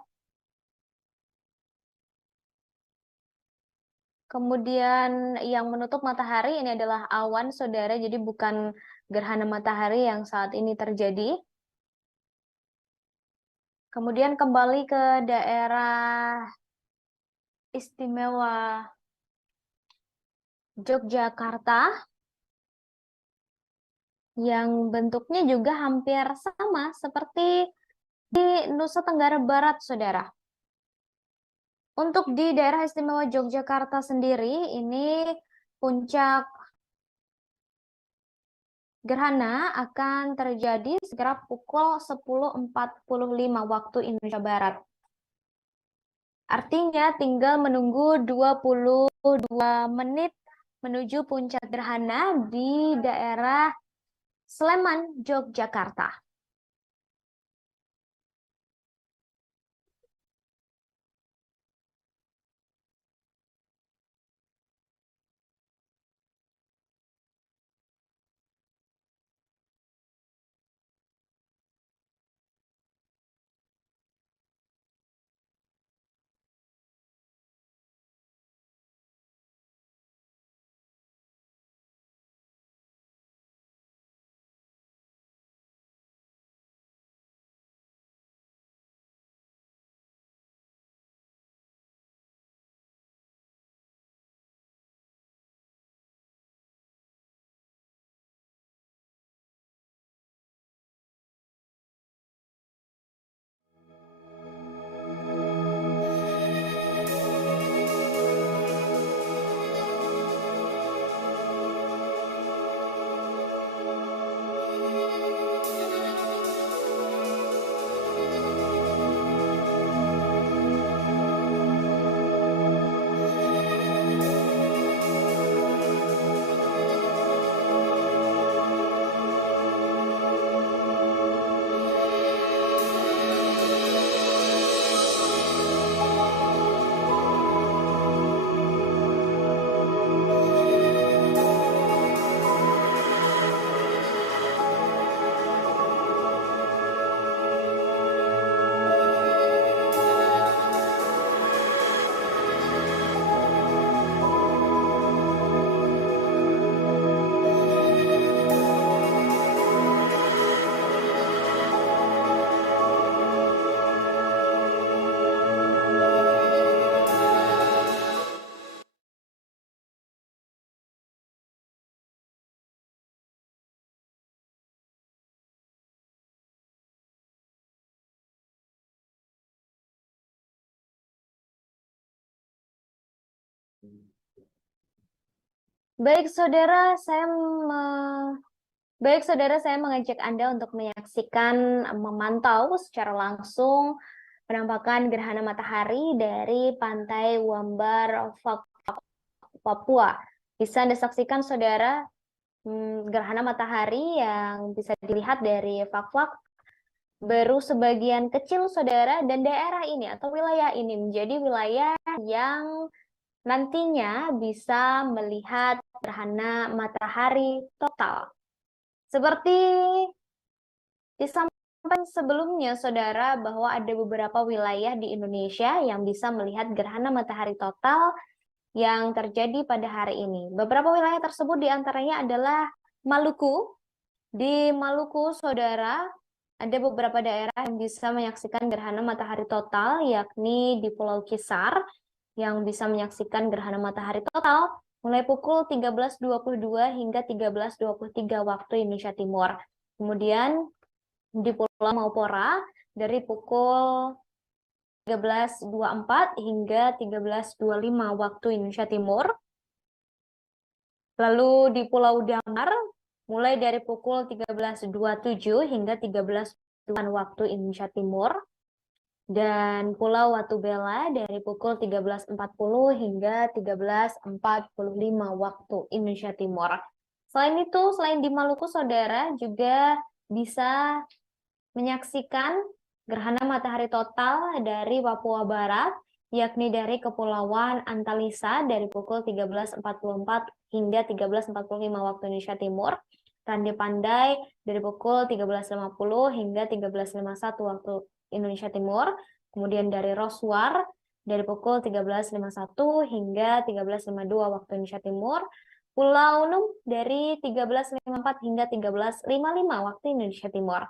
Kemudian yang menutup matahari ini adalah awan, saudara. Jadi bukan gerhana matahari yang saat ini terjadi. Kemudian kembali ke daerah istimewa Yogyakarta, yang bentuknya juga hampir sama seperti di Nusa Tenggara Barat, saudara. Untuk di daerah istimewa Yogyakarta sendiri, ini puncak gerhana akan terjadi segera pukul 10.45 waktu Indonesia Barat. Artinya tinggal menunggu 22 menit menuju puncak gerhana di daerah Sleman, Yogyakarta. Baik, saudara, saya mengajak Anda untuk menyaksikan, memantau secara langsung penampakan gerhana matahari dari Pantai Wambar, Papua. Bisa Anda saksikan, saudara, gerhana matahari yang bisa dilihat dari Fak-Fak baru sebagian kecil, saudara, dan daerah ini atau wilayah ini menjadi wilayah yang nantinya bisa melihat gerhana matahari total. Seperti disampaikan sebelumnya, saudara, bahwa ada beberapa wilayah di Indonesia yang bisa melihat gerhana matahari total yang terjadi pada hari ini. Beberapa wilayah tersebut diantaranya adalah Maluku. Di Maluku, saudara, ada beberapa daerah yang bisa menyaksikan gerhana matahari total, yakni di Pulau Kisar, yang bisa menyaksikan gerhana matahari total mulai pukul 13.22 hingga 13.23 waktu Indonesia Timur. Kemudian di Pulau Maupora dari pukul 13.24 hingga 13.25 waktu Indonesia Timur. Lalu di Pulau Damar mulai dari pukul 13.27 hingga 13.00 waktu Indonesia Timur. Dan Pulau Watubela dari pukul 13.40 hingga 13.45 waktu Indonesia Timur. Selain itu, selain di Maluku, saudara juga bisa menyaksikan gerhana matahari total dari Papua Barat, yakni dari Kepulauan Antalisa dari pukul 13.44 hingga 13.45 waktu Indonesia Timur, Rande Pandai dari pukul 13.50 hingga 13.51 waktu Indonesia Timur, kemudian dari Roswar dari pukul 13.51 hingga 13.52 waktu Indonesia Timur, Pulau Num dari 13.54 hingga 13.55 waktu Indonesia Timur.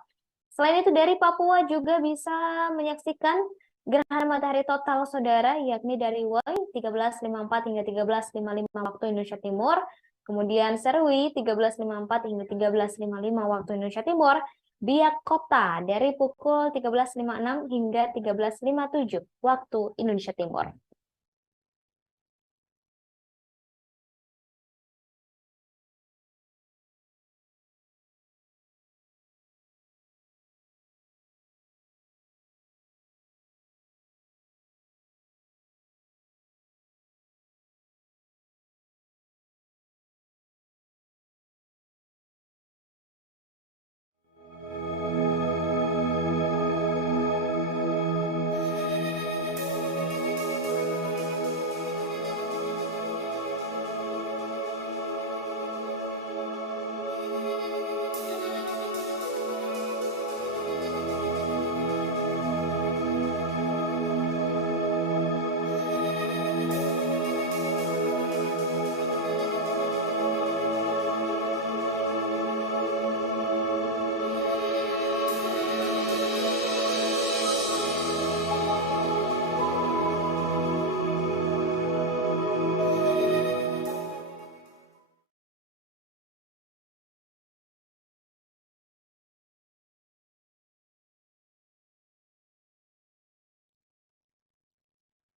Selain itu dari Papua juga bisa menyaksikan gerhana matahari total, saudara, yakni dari Woi 13.54 hingga 13.55 waktu Indonesia Timur, kemudian Serui 13.54 hingga 13.55 waktu Indonesia Timur, Biak Kota dari pukul 13.56 hingga 13.57 waktu Indonesia Timur.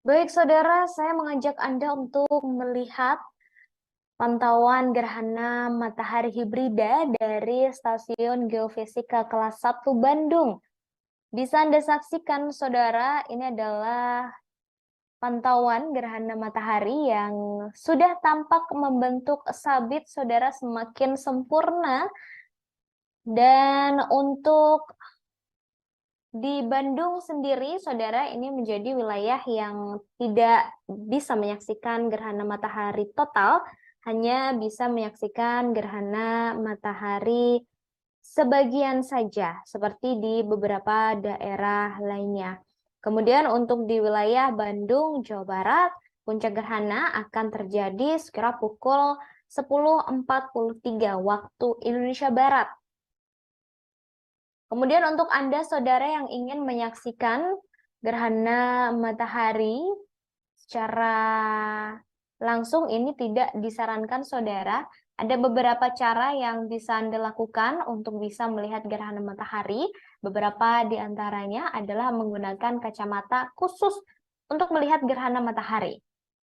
Baik, saudara, saya mengajak Anda untuk melihat pantauan gerhana matahari hibrida dari Stasiun Geofisika Kelas 1 Bandung. Bisa Anda saksikan, saudara, ini adalah pantauan gerhana matahari yang sudah tampak membentuk sabit, saudara, semakin sempurna. Dan untuk di Bandung sendiri, saudara, ini menjadi wilayah yang tidak bisa menyaksikan gerhana matahari total, hanya bisa menyaksikan gerhana matahari sebagian saja, seperti di beberapa daerah lainnya. Kemudian untuk di wilayah Bandung, Jawa Barat, puncak gerhana akan terjadi sekira pukul 10.43 waktu Indonesia Barat. Kemudian untuk Anda, saudara, yang ingin menyaksikan gerhana matahari secara langsung, ini tidak disarankan, saudara. Ada beberapa cara yang bisa Anda lakukan untuk bisa melihat gerhana matahari. Beberapa di antaranya adalah menggunakan kacamata khusus untuk melihat gerhana matahari.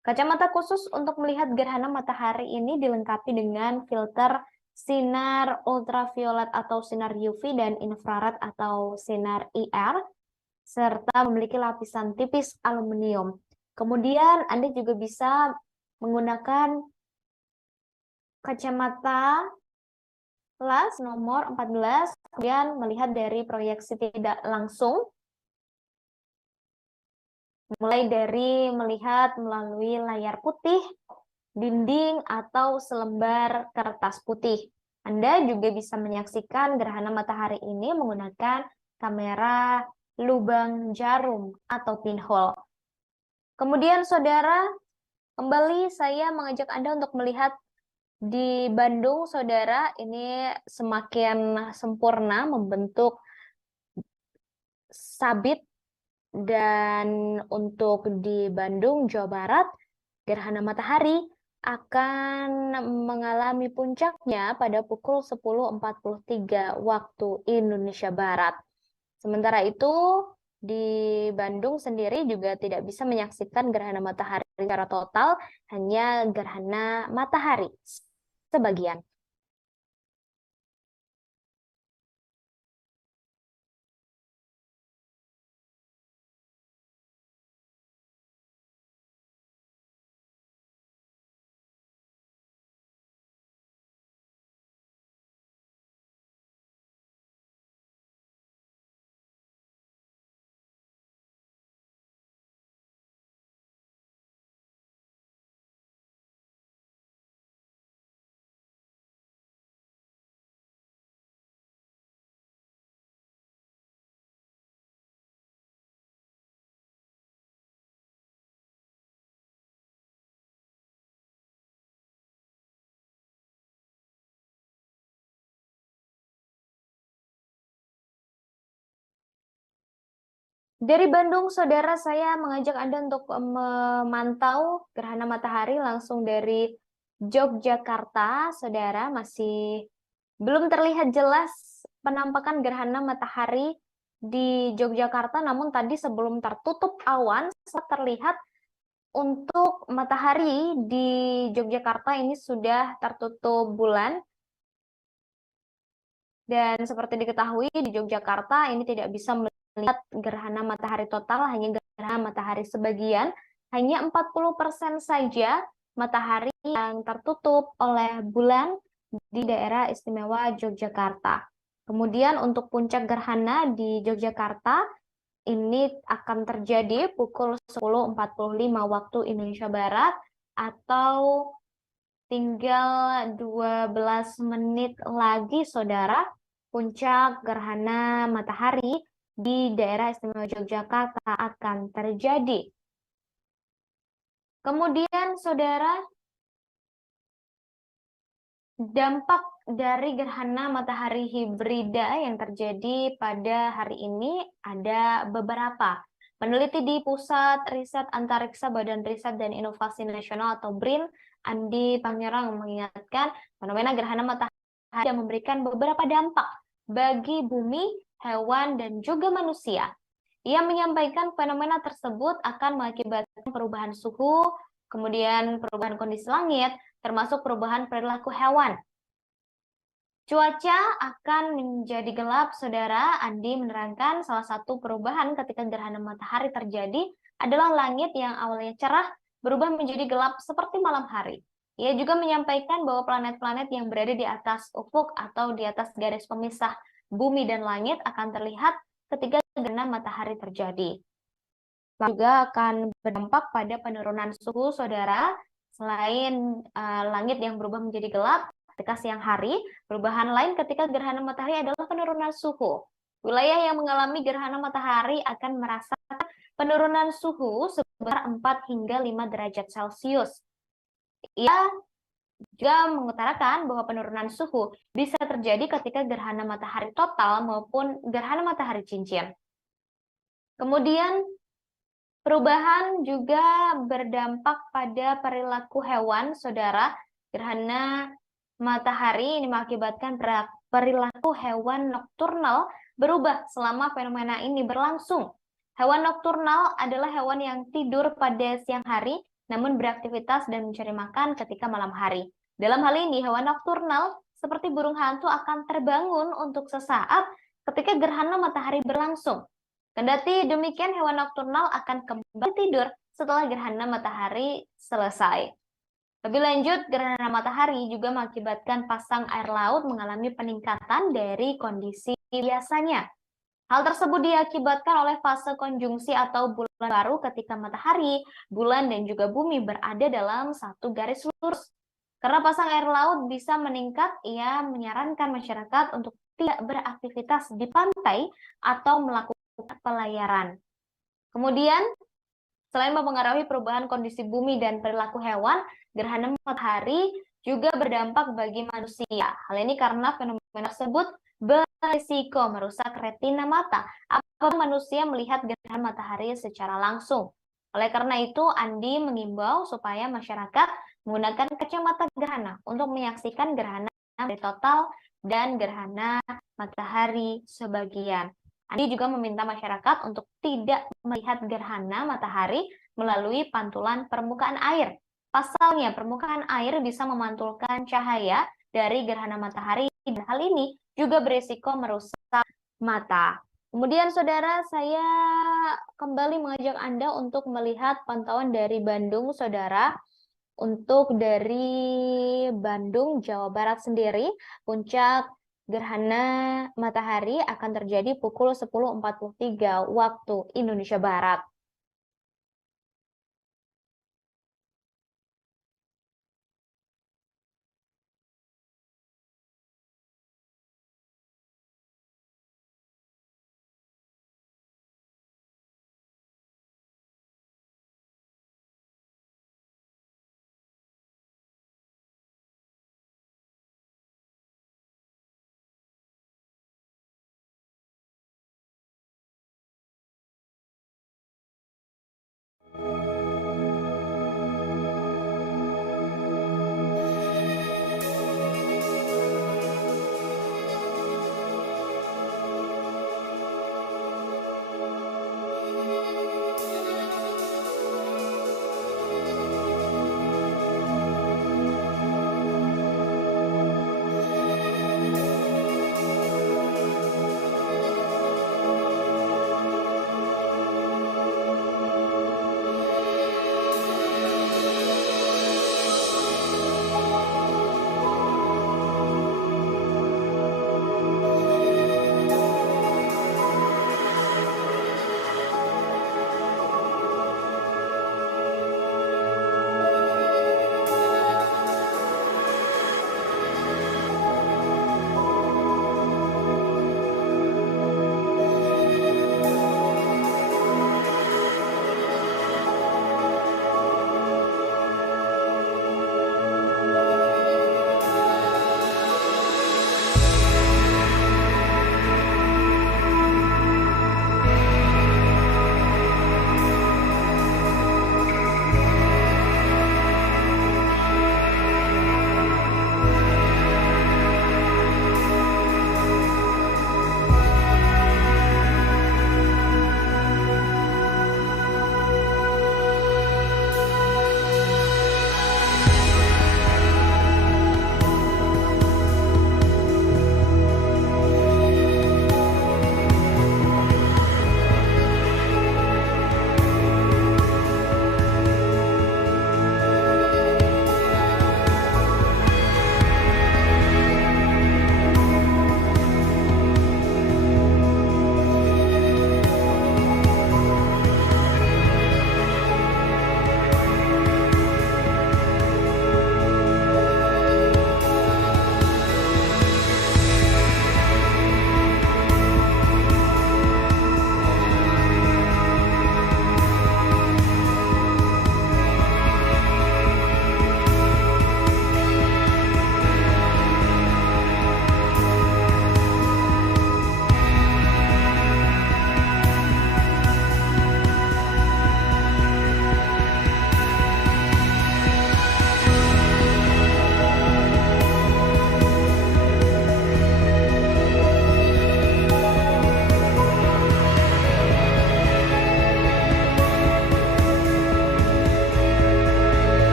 Kacamata khusus untuk melihat gerhana matahari ini dilengkapi dengan filter sinar ultraviolet atau sinar UV dan infrared atau sinar IR, serta memiliki lapisan tipis aluminium. Kemudian Anda juga bisa menggunakan kacamata las nomor 14, kemudian melihat dari proyeksi tidak langsung, mulai dari melihat melalui layar putih, dinding, atau selembar kertas putih. Anda juga bisa menyaksikan gerhana matahari ini menggunakan kamera lubang jarum atau pinhole. Kemudian, saudara, kembali saya mengajak Anda untuk melihat di Bandung, saudara, ini semakin sempurna membentuk sabit. Dan untuk di Bandung, Jawa Barat, gerhana matahari akan mengalami puncaknya pada pukul 10.43 waktu Indonesia Barat. Sementara itu, di Bandung sendiri juga tidak bisa menyaksikan gerhana matahari secara total, hanya gerhana matahari sebagian. Dari Bandung, saudara, saya mengajak Anda untuk memantau gerhana matahari langsung dari Yogyakarta. Saudara, masih belum terlihat jelas penampakan gerhana matahari di Yogyakarta, namun tadi sebelum tertutup awan, terlihat untuk matahari di Yogyakarta ini sudah tertutup bulan. Dan seperti diketahui, di Yogyakarta ini tidak bisa melihat gerhana matahari total, hanya gerhana matahari sebagian. Hanya 40% saja matahari yang tertutup oleh bulan di daerah istimewa Yogyakarta. Kemudian untuk puncak gerhana di Yogyakarta, ini akan terjadi pukul 10.45 waktu Indonesia Barat, atau tinggal 12 menit lagi, saudara, puncak gerhana matahari di daerah istimewa Yogyakarta akan terjadi. Kemudian, saudara, dampak dari gerhana matahari hibrida yang terjadi pada hari ini ada beberapa. Peneliti di Pusat Riset Antariksa Badan Riset dan Inovasi Nasional atau BRIN, Andi Pangerang, mengingatkan fenomena gerhana matahari yang memberikan beberapa dampak bagi bumi, hewan, dan juga manusia. Ia menyampaikan fenomena tersebut akan mengakibatkan perubahan suhu, kemudian perubahan kondisi langit, termasuk perubahan perilaku hewan. Cuaca akan menjadi gelap, saudara. Andi menerangkan salah satu perubahan ketika gerhana matahari terjadi adalah langit yang awalnya cerah berubah menjadi gelap seperti malam hari. Ia juga menyampaikan bahwa planet-planet yang berada di atas ufuk atau di atas garis pemisah bumi dan langit akan terlihat ketika gerhana matahari terjadi. Juga akan berdampak pada penurunan suhu, saudara. Selain langit yang berubah menjadi gelap ketika siang hari, perubahan lain ketika gerhana matahari adalah penurunan suhu. Wilayah yang mengalami gerhana matahari akan merasakan penurunan suhu sebesar 4 hingga 5 derajat Celcius. Ia juga mengutarakan bahwa penurunan suhu bisa terjadi ketika gerhana matahari total maupun gerhana matahari cincin. Kemudian, perubahan juga berdampak pada perilaku hewan, saudara. Gerhana matahari ini mengakibatkan perilaku hewan nokturnal berubah selama fenomena ini berlangsung. Hewan nokturnal adalah hewan yang tidur pada siang hari, namun beraktivitas dan mencari makan ketika malam hari. Dalam hal ini, hewan nokturnal seperti burung hantu akan terbangun untuk sesaat ketika gerhana matahari berlangsung. Kendati demikian, hewan nokturnal akan kembali tidur setelah gerhana matahari selesai. Lebih lanjut, gerhana matahari juga mengakibatkan pasang air laut mengalami peningkatan dari kondisi biasanya. Hal tersebut diakibatkan oleh fase konjungsi atau bulan baru ketika matahari, bulan, dan juga bumi berada dalam satu garis lurus. Karena pasang air laut bisa meningkat, ia menyarankan masyarakat untuk tidak beraktivitas di pantai atau melakukan pelayaran. Kemudian, selain mempengaruhi perubahan kondisi bumi dan perilaku hewan, gerhana matahari juga berdampak bagi manusia. Hal ini karena fenomena tersebut berisiko merusak retina mata apabila manusia melihat gerhana matahari secara langsung. Oleh karena itu, Andi mengimbau supaya masyarakat menggunakan kacamata gerhana untuk menyaksikan gerhana dari total dan gerhana matahari sebagian. Andi juga meminta masyarakat untuk tidak melihat gerhana matahari melalui pantulan permukaan air. Pasalnya, permukaan air bisa memantulkan cahaya dari gerhana matahari, dan hal ini juga berisiko merusak mata. Kemudian, saudara, saya kembali mengajak Anda untuk melihat pantauan dari Bandung, saudara. Untuk dari Bandung, Jawa Barat sendiri, puncak gerhana matahari akan terjadi pukul 10.43 waktu Indonesia Barat.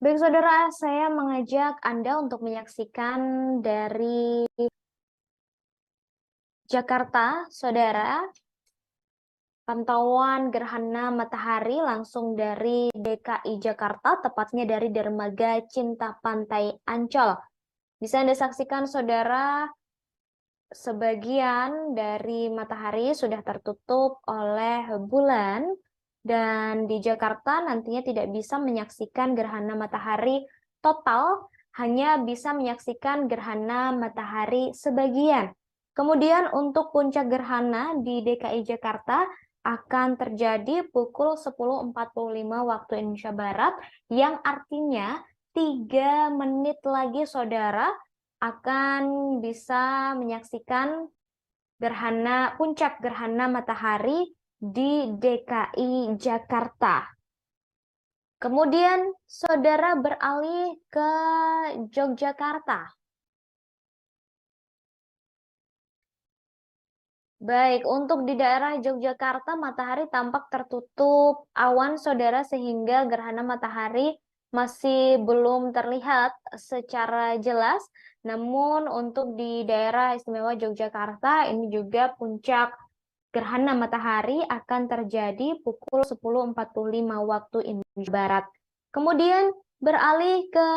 Baik, saudara, saya mengajak Anda untuk menyaksikan dari Jakarta, saudara, pantauan gerhana matahari langsung dari DKI Jakarta, tepatnya dari Dermaga Cinta Pantai Ancol. Bisa Anda saksikan, saudara, sebagian dari matahari sudah tertutup oleh bulan, dan di Jakarta nantinya tidak bisa menyaksikan gerhana matahari total, hanya bisa menyaksikan gerhana matahari sebagian. Kemudian untuk puncak gerhana di DKI Jakarta akan terjadi pukul 10.45 waktu Indonesia Barat, yang artinya 3 menit lagi saudara akan bisa menyaksikan puncak gerhana matahari di DKI Jakarta. Kemudian saudara beralih ke Yogyakarta. Baik, untuk di daerah Yogyakarta matahari tampak tertutup awan saudara, sehingga gerhana matahari masih belum terlihat secara jelas. Namun untuk di daerah istimewa Yogyakarta ini juga puncak gerhana matahari akan terjadi pukul 10.45 waktu Indonesia Barat. Kemudian beralih ke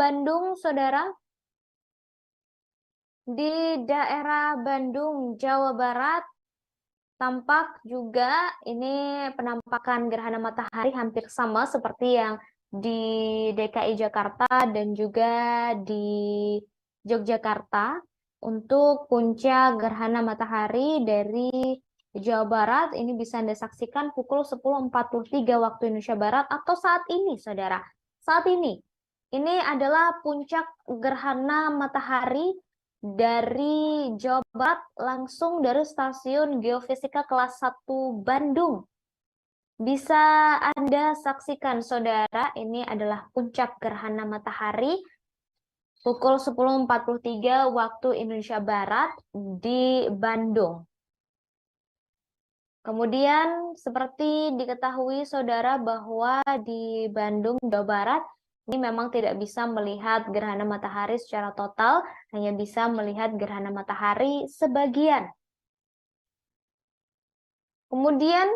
Bandung, saudara. Di daerah Bandung, Jawa Barat, tampak juga ini penampakan gerhana matahari hampir sama seperti yang di DKI Jakarta dan juga di Yogyakarta. Untuk puncak gerhana matahari dari Jawa Barat ini bisa Anda saksikan pukul 10.43 waktu Indonesia Barat atau saat ini, saudara. Saat ini adalah puncak gerhana matahari dari Jawa Barat, langsung dari Stasiun Geofisika Kelas 1 Bandung. Bisa Anda saksikan, saudara, ini adalah puncak gerhana matahari pukul 10.43 waktu Indonesia Barat di Bandung. Kemudian seperti diketahui saudara bahwa di Bandung, Jawa Barat, ini memang tidak bisa melihat gerhana matahari secara total, hanya bisa melihat gerhana matahari sebagian. Kemudian,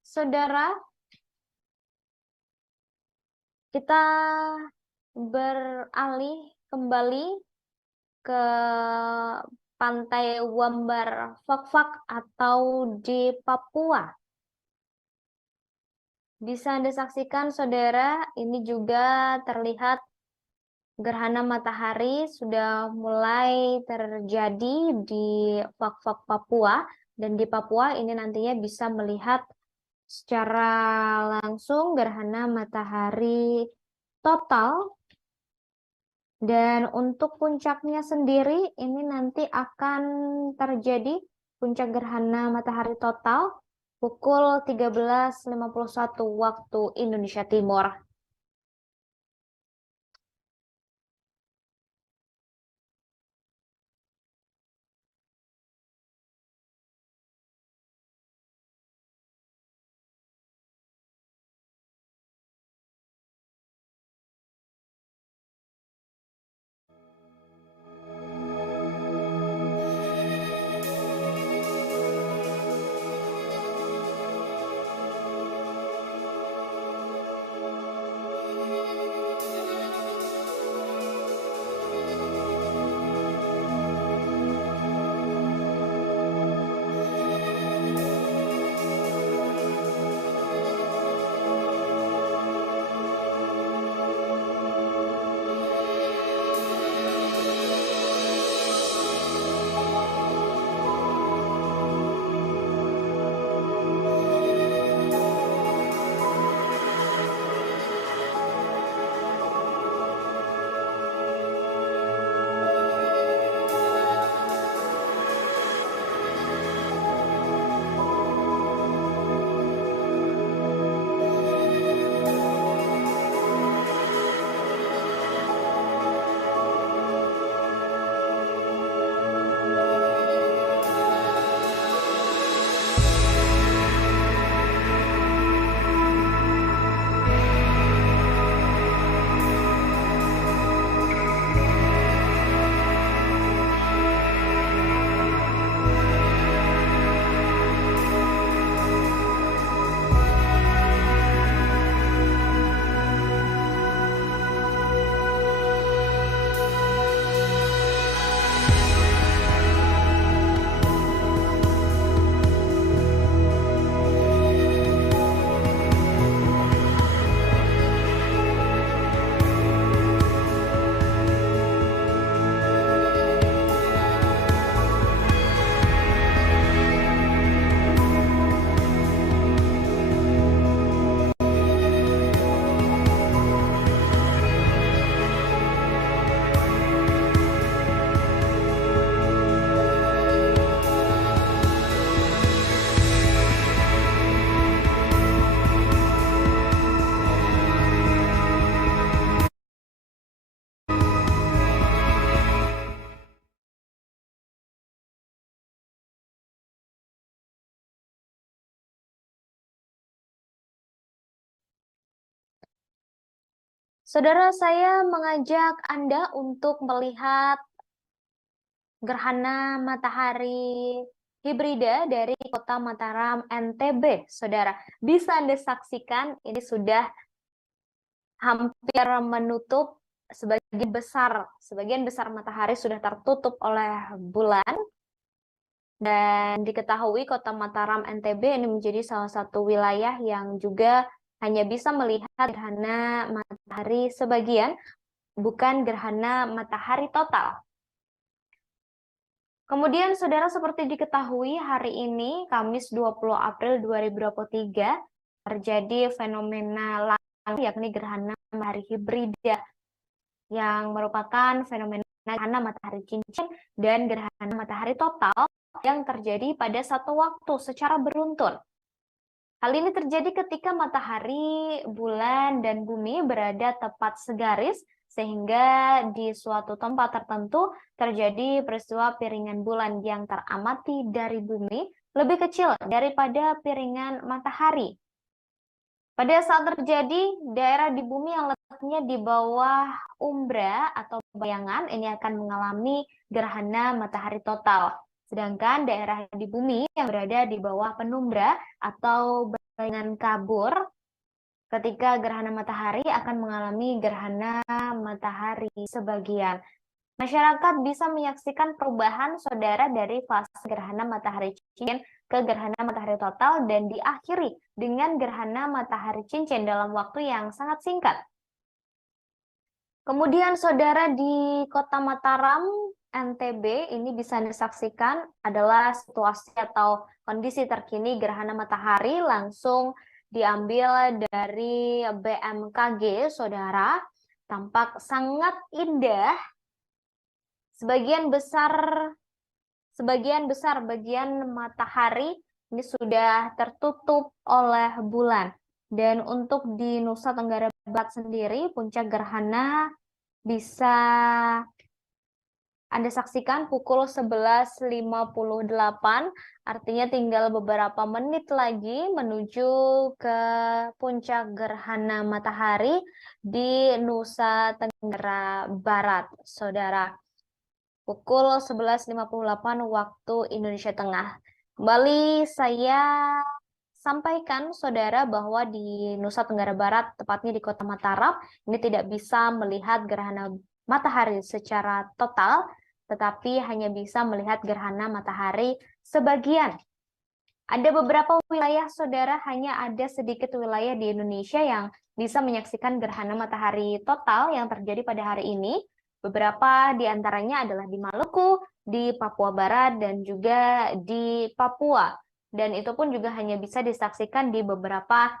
saudara, kita beralih kembali ke Pantai Wambar Fakfak atau di Papua. Bisa Anda saksikan, saudara, ini juga terlihat gerhana matahari sudah mulai terjadi di Fakfak Papua, dan di Papua ini nantinya bisa melihat secara langsung gerhana matahari total. Dan untuk puncaknya sendiri ini nanti akan terjadi puncak gerhana matahari total pukul 13.51 waktu Indonesia Timur. Saudara, saya mengajak Anda untuk melihat gerhana matahari hibrida dari Kota Mataram, NTB, Saudara. Bisa Anda saksikan, ini sudah hampir menutup sebagian besar matahari sudah tertutup oleh bulan. Dan diketahui Kota Mataram, NTB ini menjadi salah satu wilayah yang juga hanya bisa melihat gerhana matahari sebagian, bukan gerhana matahari total. Kemudian, saudara, seperti diketahui, hari ini, Kamis 20 April 2023, terjadi fenomena langit, yakni gerhana matahari hibrida, yang merupakan fenomena gerhana matahari cincin dan gerhana matahari total yang terjadi pada satu waktu secara beruntun. Hal ini terjadi ketika matahari, bulan, dan bumi berada tepat segaris, sehingga di suatu tempat tertentu terjadi peristiwa piringan bulan yang teramati dari bumi lebih kecil daripada piringan matahari. Pada saat terjadi, daerah di bumi yang letaknya di bawah umbra atau bayangan ini akan mengalami gerhana matahari total. Sedangkan daerah di bumi yang berada di bawah penumbra atau bayangan kabur ketika gerhana matahari akan mengalami gerhana matahari sebagian. Masyarakat bisa menyaksikan perubahan saudara dari fase gerhana matahari cincin ke gerhana matahari total dan diakhiri dengan gerhana matahari cincin dalam waktu yang sangat singkat. Kemudian saudara di Kota Mataram, NTB, ini bisa disaksikan adalah situasi atau kondisi terkini gerhana matahari langsung diambil dari BMKG, saudara. Tampak sangat indah. Sebagian besar bagian matahari ini sudah tertutup oleh bulan. Dan untuk di Nusa Tenggara Barat sendiri, puncak gerhana bisa Anda saksikan pukul 11.58, artinya tinggal beberapa menit lagi menuju ke puncak gerhana matahari di Nusa Tenggara Barat, saudara. Pukul 11.58 waktu Indonesia Tengah. Kembali saya sampaikan, saudara, bahwa di Nusa Tenggara Barat, tepatnya di Kota Mataram, ini tidak bisa melihat gerhana matahari secara total, tetapi hanya bisa melihat gerhana matahari sebagian. Ada beberapa wilayah, saudara, hanya ada sedikit wilayah di Indonesia yang bisa menyaksikan gerhana matahari total yang terjadi pada hari ini. Beberapa di antaranya adalah di Maluku, di Papua Barat, dan juga di Papua. Dan itu pun juga hanya bisa disaksikan di beberapa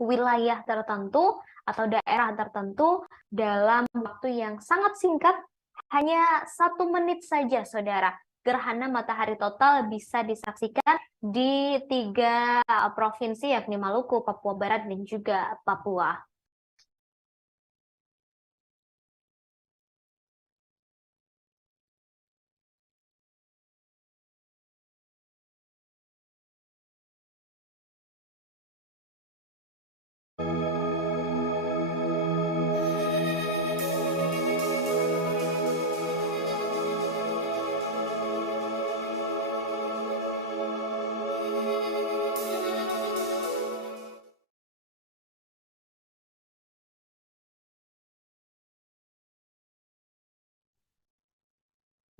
wilayah tertentu atau daerah tertentu dalam waktu yang sangat singkat, hanya 1 menit saja, saudara. Gerhana matahari total bisa disaksikan di 3 provinsi, yakni Maluku, Papua Barat, dan juga Papua.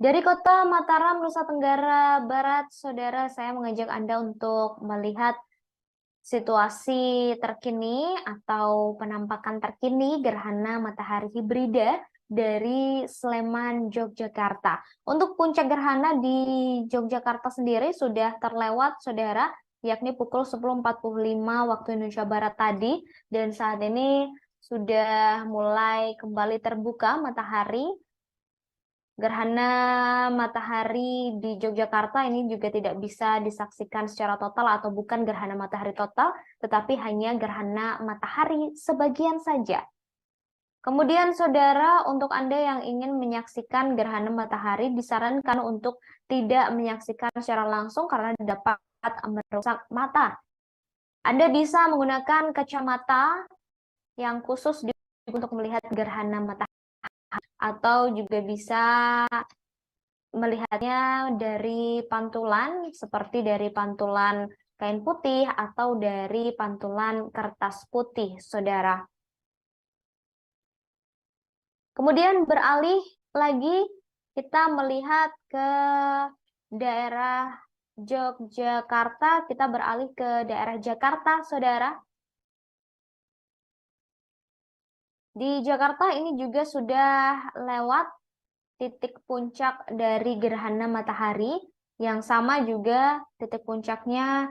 Dari Kota Mataram, Nusa Tenggara Barat, saudara, saya mengajak Anda untuk melihat situasi terkini atau penampakan terkini gerhana matahari hibrida dari Sleman, Yogyakarta. Untuk puncak gerhana di Yogyakarta sendiri sudah terlewat, saudara, yakni pukul 10.45 waktu Indonesia Barat tadi, dan saat ini sudah mulai kembali terbuka matahari. Gerhana matahari di Yogyakarta ini juga tidak bisa disaksikan secara total atau bukan gerhana matahari total, tetapi hanya gerhana matahari sebagian saja. Kemudian, saudara, untuk Anda yang ingin menyaksikan gerhana matahari, disarankan untuk tidak menyaksikan secara langsung karena dapat merusak mata. Anda bisa menggunakan kacamata yang khusus untuk melihat gerhana matahari, atau juga bisa melihatnya dari pantulan, seperti dari pantulan kain putih atau dari pantulan kertas putih, saudara. Kemudian beralih lagi, kita melihat ke daerah Yogyakarta, kita beralih ke daerah Jakarta, saudara. Di Jakarta ini juga sudah lewat titik puncak dari gerhana matahari, yang sama juga titik puncaknya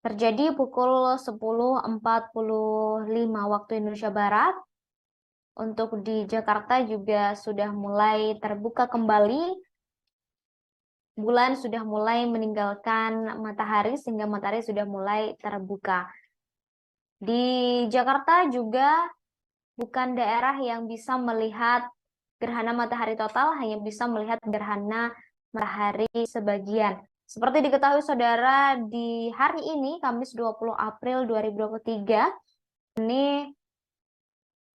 terjadi pukul 10.45 waktu Indonesia Barat. Untuk di Jakarta juga sudah mulai terbuka kembali, bulan sudah mulai meninggalkan matahari sehingga matahari sudah mulai terbuka. Di Jakarta juga bukan daerah yang bisa melihat gerhana matahari total, hanya bisa melihat gerhana matahari sebagian. Seperti diketahui saudara, di hari ini, Kamis 20 April 2023, ini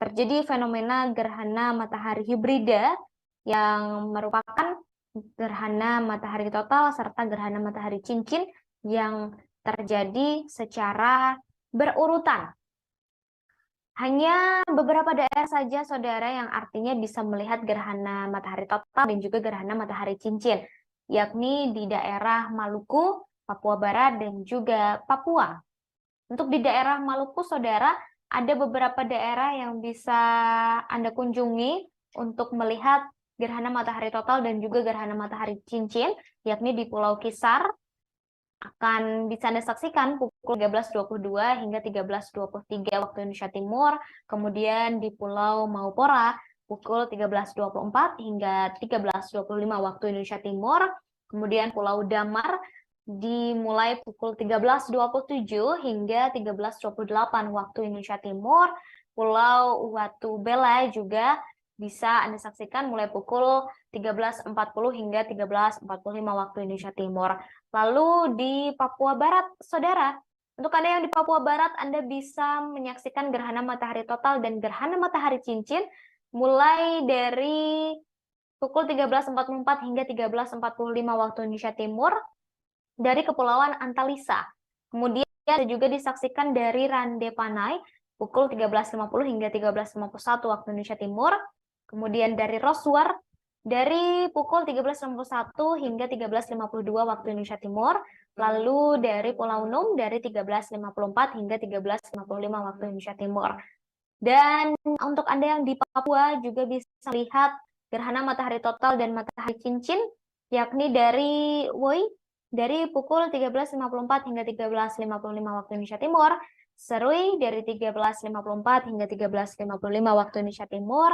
terjadi fenomena gerhana matahari hibrida yang merupakan gerhana matahari total serta gerhana matahari cincin yang terjadi secara berurutan. Hanya beberapa daerah saja, saudara, yang artinya bisa melihat gerhana matahari total dan juga gerhana matahari cincin, yakni di daerah Maluku, Papua Barat, dan juga Papua. Untuk di daerah Maluku, saudara, ada beberapa daerah yang bisa Anda kunjungi untuk melihat gerhana matahari total dan juga gerhana matahari cincin, yakni di Pulau Kisar, akan bisa Anda saksikan pukul 13.22 hingga 13.23 waktu Indonesia Timur, kemudian di Pulau Maupora pukul 13.24 hingga 13.25 waktu Indonesia Timur, kemudian Pulau Damar dimulai pukul 13.27 hingga 13.28 waktu Indonesia Timur, Pulau Watu Bela juga bisa Anda saksikan mulai pukul 13.40 hingga 13.45 waktu Indonesia Timur. Lalu di Papua Barat, saudara, untuk Anda yang di Papua Barat, Anda bisa menyaksikan gerhana matahari total dan gerhana matahari cincin mulai dari pukul 13.44 hingga 13.45 waktu Indonesia Timur dari Kepulauan Antalisa. Kemudian ada juga disaksikan dari Rande Panai pukul 13.50 hingga 13.51 waktu Indonesia Timur. Kemudian dari Roswar dari pukul 13.51 hingga 13.52 waktu Indonesia Timur. Lalu dari Pulau Num dari 13.54 hingga 13.55 waktu Indonesia Timur. Dan untuk Anda yang di Papua juga bisa lihat gerhana matahari total dan matahari cincin, yakni dari Woi dari pukul 13.54 hingga 13.55 waktu Indonesia Timur, Serui dari 13.54 hingga 13.55 waktu Indonesia Timur,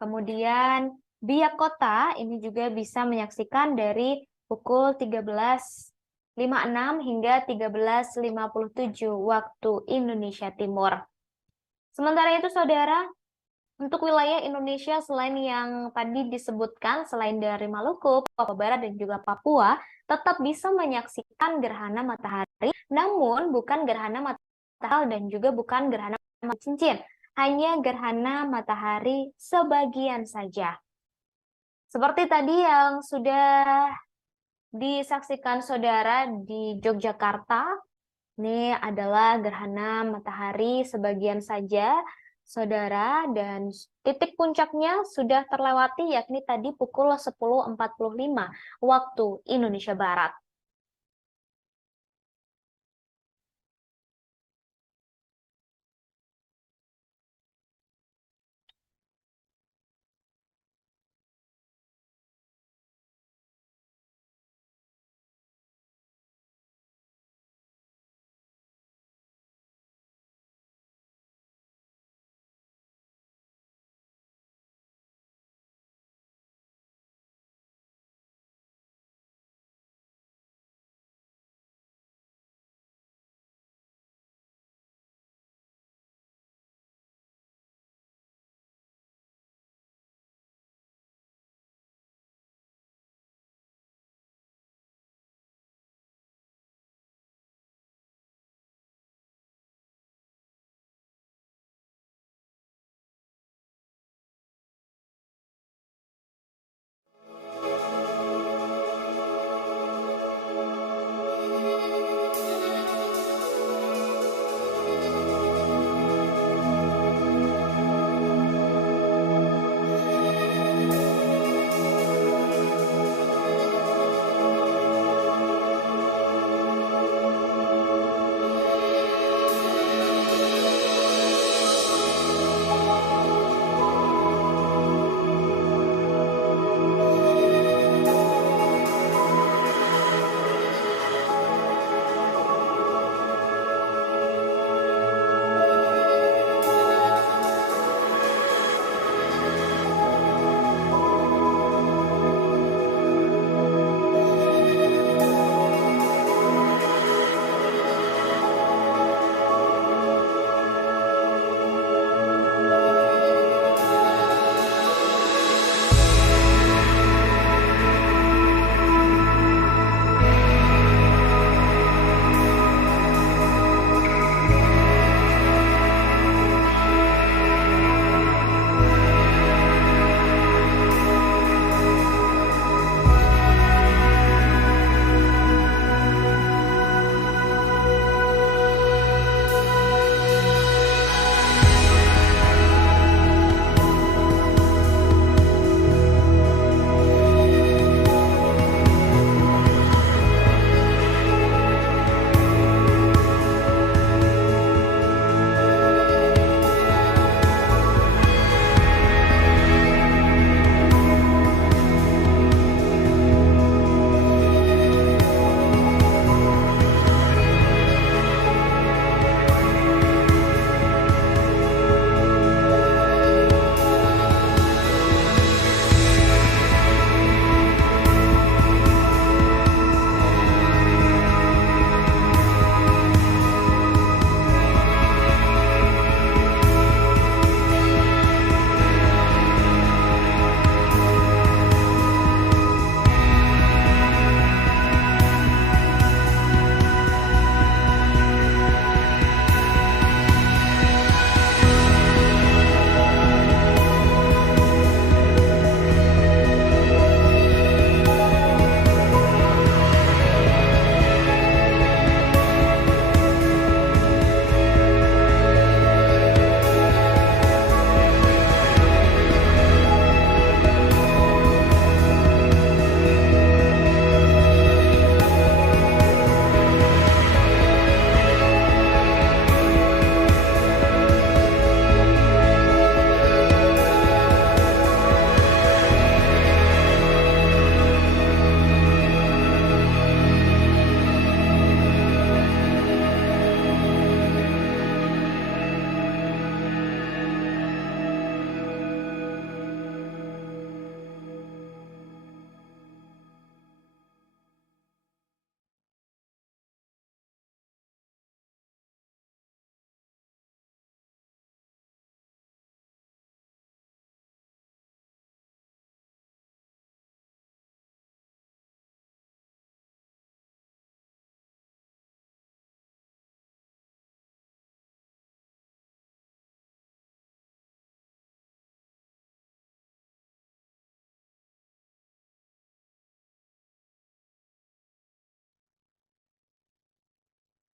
kemudian Biak Kota ini juga bisa menyaksikan dari pukul 13.56 hingga 13.57 waktu Indonesia Timur. Sementara itu, saudara, untuk wilayah Indonesia selain yang tadi disebutkan, selain dari Maluku, Papua Barat, dan juga Papua, tetap bisa menyaksikan gerhana matahari, namun bukan gerhana matahari dan juga bukan gerhana matahari cincin, hanya gerhana matahari sebagian saja. Seperti tadi yang sudah disaksikan saudara di Yogyakarta, ini adalah gerhana matahari sebagian saja, saudara, dan titik puncaknya sudah terlewati, yakni tadi pukul 10.45 waktu Indonesia Barat.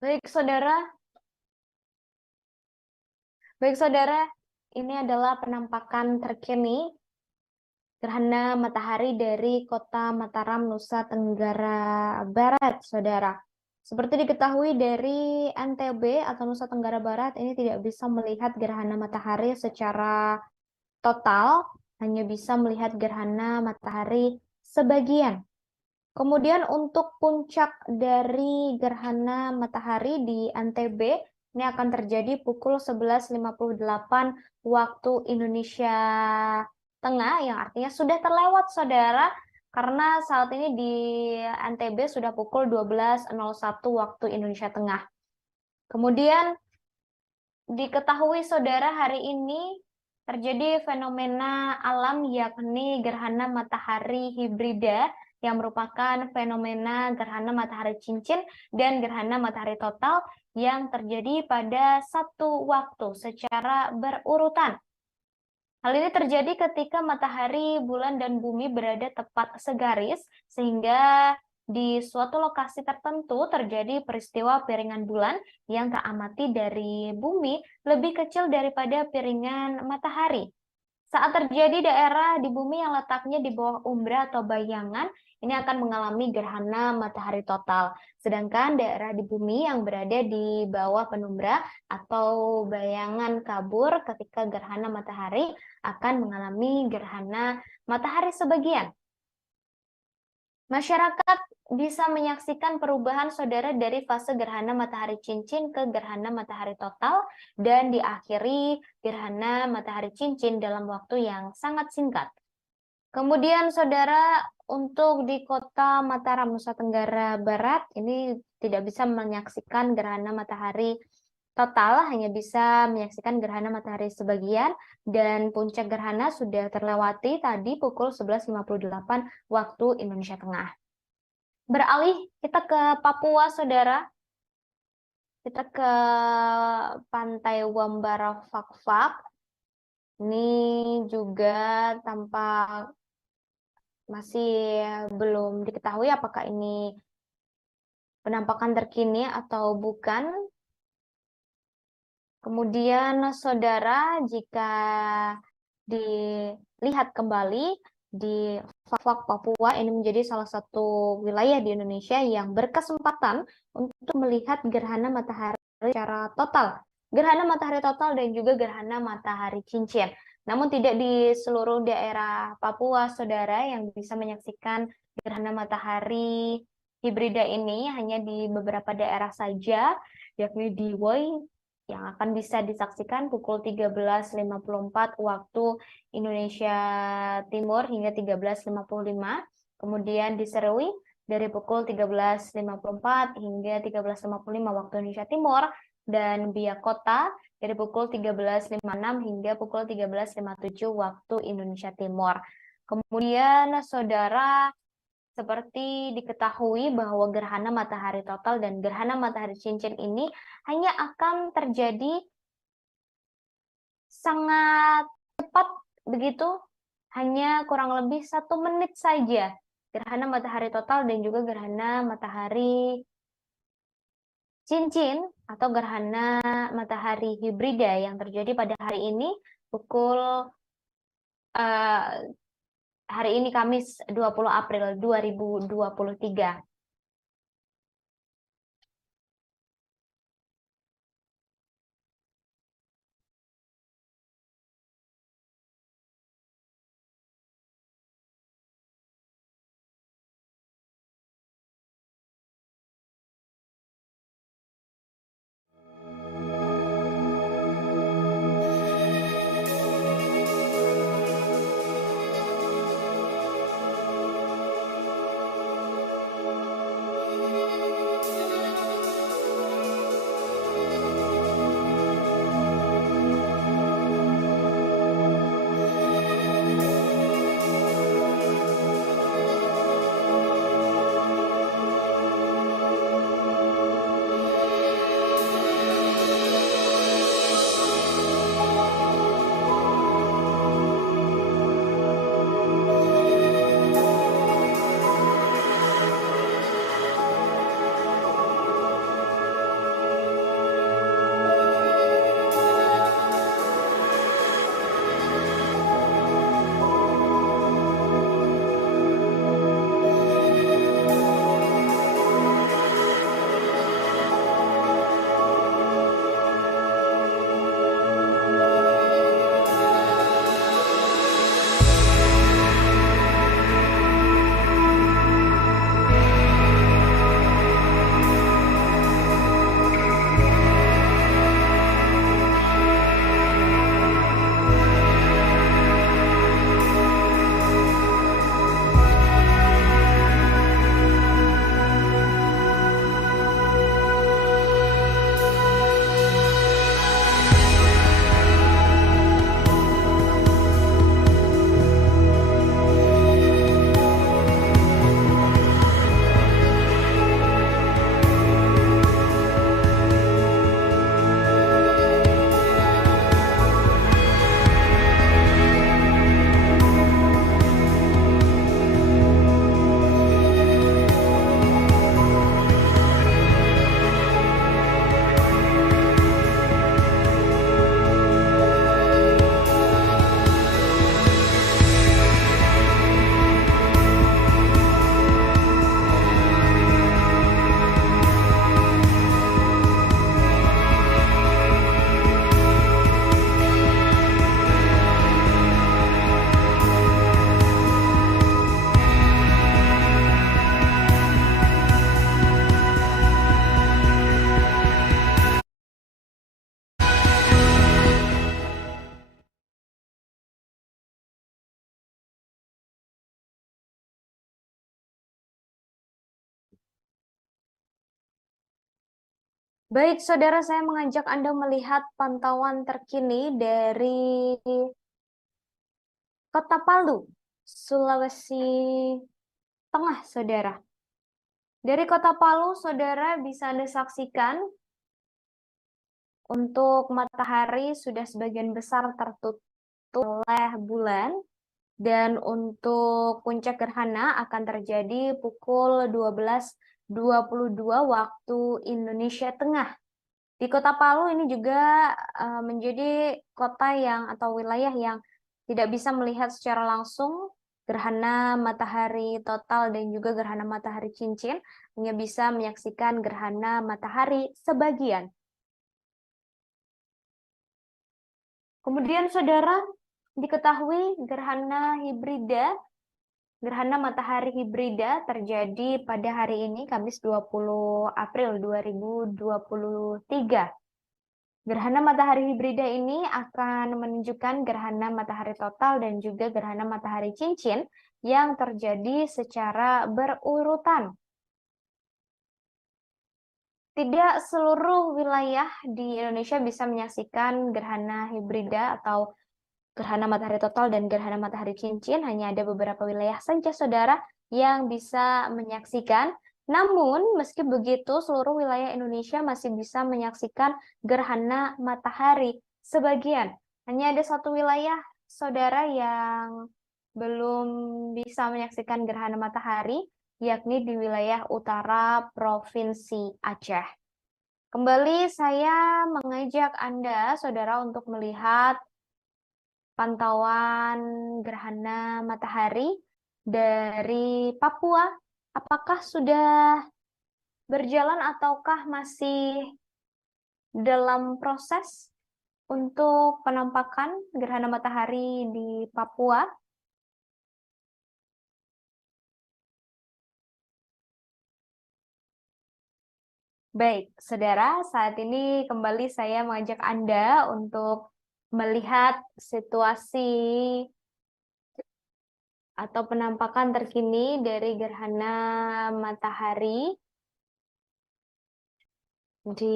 Baik, saudara. Baik, saudara. Ini adalah penampakan terkini gerhana matahari dari kota Mataram, Nusa Tenggara Barat, saudara. Seperti diketahui dari NTB atau Nusa Tenggara Barat, ini tidak bisa melihat gerhana matahari secara total, hanya bisa melihat gerhana matahari sebagian. Kemudian untuk puncak dari gerhana matahari di NTB, ini akan terjadi pukul 11.58 waktu Indonesia Tengah, yang artinya sudah terlewat, saudara, karena saat ini di NTB sudah pukul 12.01 waktu Indonesia Tengah. Kemudian diketahui, saudara, hari ini terjadi fenomena alam yakni gerhana matahari hibrida yang merupakan fenomena gerhana matahari cincin dan gerhana matahari total yang terjadi pada satu waktu secara berurutan. Hal ini terjadi ketika matahari, bulan, dan bumi berada tepat segaris, sehingga di suatu lokasi tertentu terjadi peristiwa piringan bulan yang teramati dari bumi lebih kecil daripada piringan matahari. Saat terjadi daerah di bumi yang letaknya di bawah umbra atau bayangan, ini akan mengalami gerhana matahari total. Sedangkan daerah di bumi yang berada di bawah penumbra atau bayangan kabur ketika gerhana matahari akan mengalami gerhana matahari sebagian. Masyarakat bisa menyaksikan perubahan, saudara, dari fase gerhana matahari cincin ke gerhana matahari total dan diakhiri gerhana matahari cincin dalam waktu yang sangat singkat. Kemudian, saudara, untuk di kota Mataram, Nusa Tenggara Barat, ini tidak bisa menyaksikan gerhana matahari total, hanya bisa menyaksikan gerhana matahari sebagian, dan puncak gerhana sudah terlewati tadi pukul 11.58 waktu Indonesia Tengah. Beralih kita ke Papua, saudara. Kita ke Pantai Wambara Fakfak. Ini juga tampak masih belum diketahui apakah ini penampakan terkini atau bukan. Kemudian, saudara, jika dilihat kembali di Fakfak, Papua, ini menjadi salah satu wilayah di Indonesia yang berkesempatan untuk melihat gerhana matahari secara total. Gerhana matahari total dan juga gerhana matahari cincin. Namun tidak di seluruh daerah Papua, saudara, yang bisa menyaksikan gerhana matahari hibrida ini, hanya di beberapa daerah saja, yakni di Woi, yang akan bisa disaksikan pukul 13.54 waktu Indonesia Timur hingga 13.55. Kemudian di Serui dari pukul 13.54 hingga 13.55 waktu Indonesia Timur, dan Biak Kota dari pukul 13.56 hingga pukul 13.57 waktu Indonesia Timur. Kemudian, saudara, seperti diketahui bahwa gerhana matahari total dan gerhana matahari cincin ini hanya akan terjadi sangat cepat, begitu, hanya kurang lebih 1 menit saja. Gerhana matahari total dan juga gerhana matahari cincin atau gerhana matahari hibrida yang terjadi pada hari ini pukul hari ini Kamis 20 April 2023. Baik, saudara, saya mengajak Anda melihat pantauan terkini dari Kota Palu, Sulawesi Tengah, saudara. Dari Kota Palu, saudara bisa Anda saksikan untuk matahari sudah sebagian besar tertutup oleh bulan, dan untuk puncak gerhana akan terjadi pukul 12.22 waktu Indonesia Tengah. Di Kota Palu ini juga menjadi kota yang atau wilayah yang tidak bisa melihat secara langsung gerhana matahari total dan juga gerhana matahari cincin, hanya bisa menyaksikan gerhana matahari sebagian. Kemudian saudara, diketahui gerhana matahari hibrida terjadi pada hari ini, Kamis 20 April 2023. Gerhana matahari hibrida ini akan menunjukkan gerhana matahari total dan juga gerhana matahari cincin yang terjadi secara berurutan. Tidak seluruh wilayah di Indonesia bisa menyaksikan gerhana hibrida atau gerhana matahari total dan gerhana matahari cincin. Hanya ada beberapa wilayah saja, saudara, yang bisa menyaksikan. Namun, meski begitu, seluruh wilayah Indonesia masih bisa menyaksikan gerhana matahari sebagian. Hanya ada satu wilayah, saudara, yang belum bisa menyaksikan gerhana matahari, yakni di wilayah utara Provinsi Aceh. Kembali saya mengajak Anda, saudara, untuk melihat pantauan gerhana matahari dari Papua. Apakah sudah berjalan ataukah masih dalam proses untuk penampakan gerhana matahari di Papua? Baik, saudara, saat ini kembali saya mengajak Anda untuk melihat situasi atau penampakan terkini dari gerhana matahari di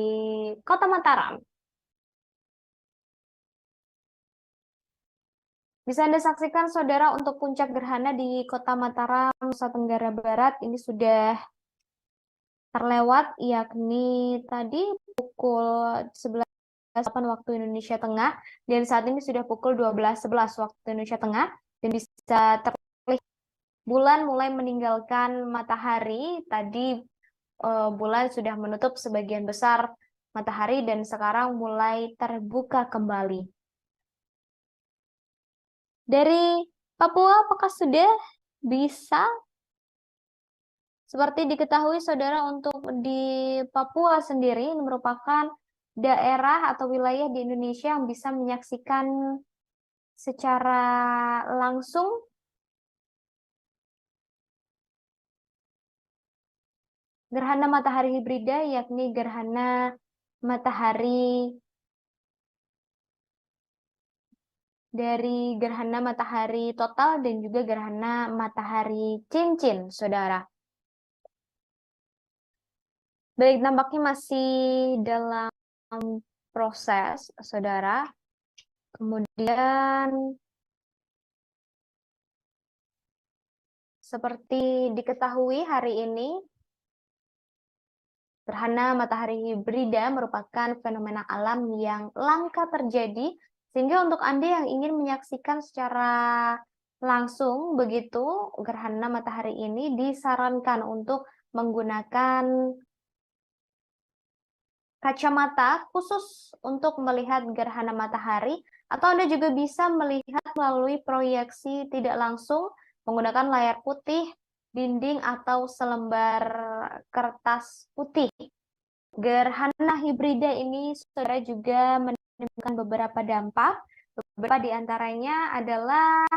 Kota Mataram. Bisa Anda saksikan, saudara, untuk puncak gerhana di Kota Mataram, Nusa Tenggara Barat, ini sudah terlewat, yakni tadi pukul 11.08 waktu Indonesia Tengah, dan saat ini sudah pukul 12.11 waktu Indonesia Tengah, dan bisa terlihat bulan mulai meninggalkan matahari. Tadi bulan sudah menutup sebagian besar matahari dan sekarang mulai terbuka kembali. Dari Papua, apakah sudah bisa? Seperti diketahui, saudara, untuk di Papua sendiri ini merupakan daerah atau wilayah di Indonesia yang bisa menyaksikan secara langsung gerhana matahari hibrida, yakni gerhana matahari dari gerhana matahari total dan juga gerhana matahari cincin, saudara. Baik, nampaknya masih dalam proses, saudara. Kemudian, seperti diketahui hari ini, gerhana matahari hibrida merupakan fenomena alam yang langka terjadi, sehingga untuk Anda yang ingin menyaksikan secara langsung begitu gerhana matahari ini, disarankan untuk menggunakan kacamata khusus untuk melihat gerhana matahari, atau Anda juga bisa melihat melalui proyeksi tidak langsung menggunakan layar putih, dinding, atau selembar kertas putih. Gerhana hibrida ini, saudara, juga menimbulkan beberapa dampak. Beberapa di antaranya adalah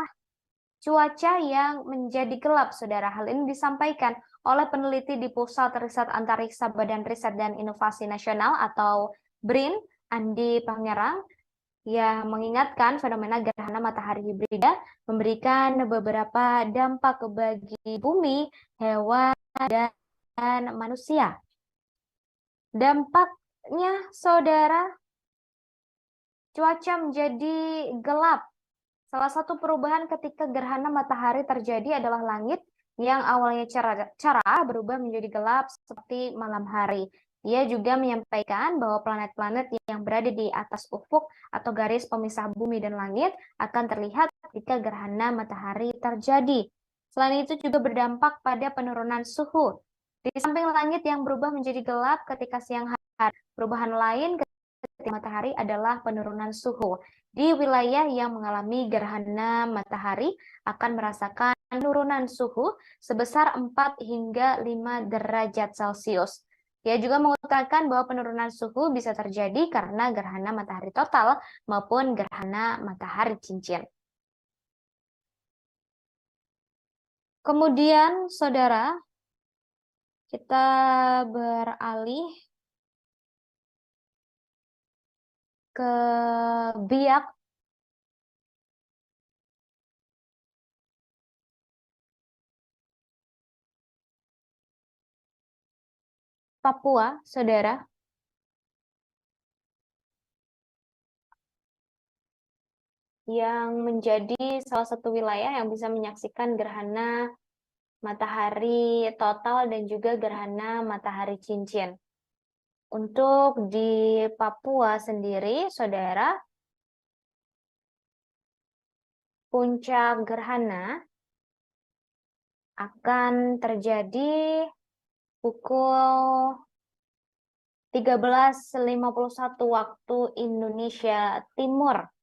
cuaca yang menjadi gelap, saudara. Hal ini disampaikan oleh peneliti di Pusat Riset Antariksa Badan Riset dan Inovasi Nasional atau BRIN, Andi Pangerang, yang mengingatkan fenomena gerhana matahari hibrida memberikan beberapa dampak bagi bumi, hewan, dan manusia. Dampak saudara, cuaca menjadi gelap. Salah satu perubahan ketika gerhana matahari terjadi adalah langit yang awalnya cerah berubah menjadi gelap seperti malam hari. Ia juga menyampaikan bahwa planet-planet yang berada di atas ufuk atau garis pemisah bumi dan langit akan terlihat ketika gerhana matahari terjadi. Selain itu juga berdampak pada penurunan suhu. Di samping langit yang berubah menjadi gelap ketika siang hari, perubahan lain ketika matahari adalah penurunan suhu. Di wilayah yang mengalami gerhana matahari akan merasakan penurunan suhu sebesar 4 hingga 5 derajat Celcius. Ia juga mengutarakan bahwa penurunan suhu bisa terjadi karena gerhana matahari total maupun gerhana matahari cincin. Kemudian, saudara, kita beralih ke biak Papua, saudara, yang menjadi salah satu wilayah yang bisa menyaksikan gerhana matahari total dan juga gerhana matahari cincin. Untuk di Papua sendiri, saudara, puncak gerhana akan terjadi pukul 13.51 waktu Indonesia Timur.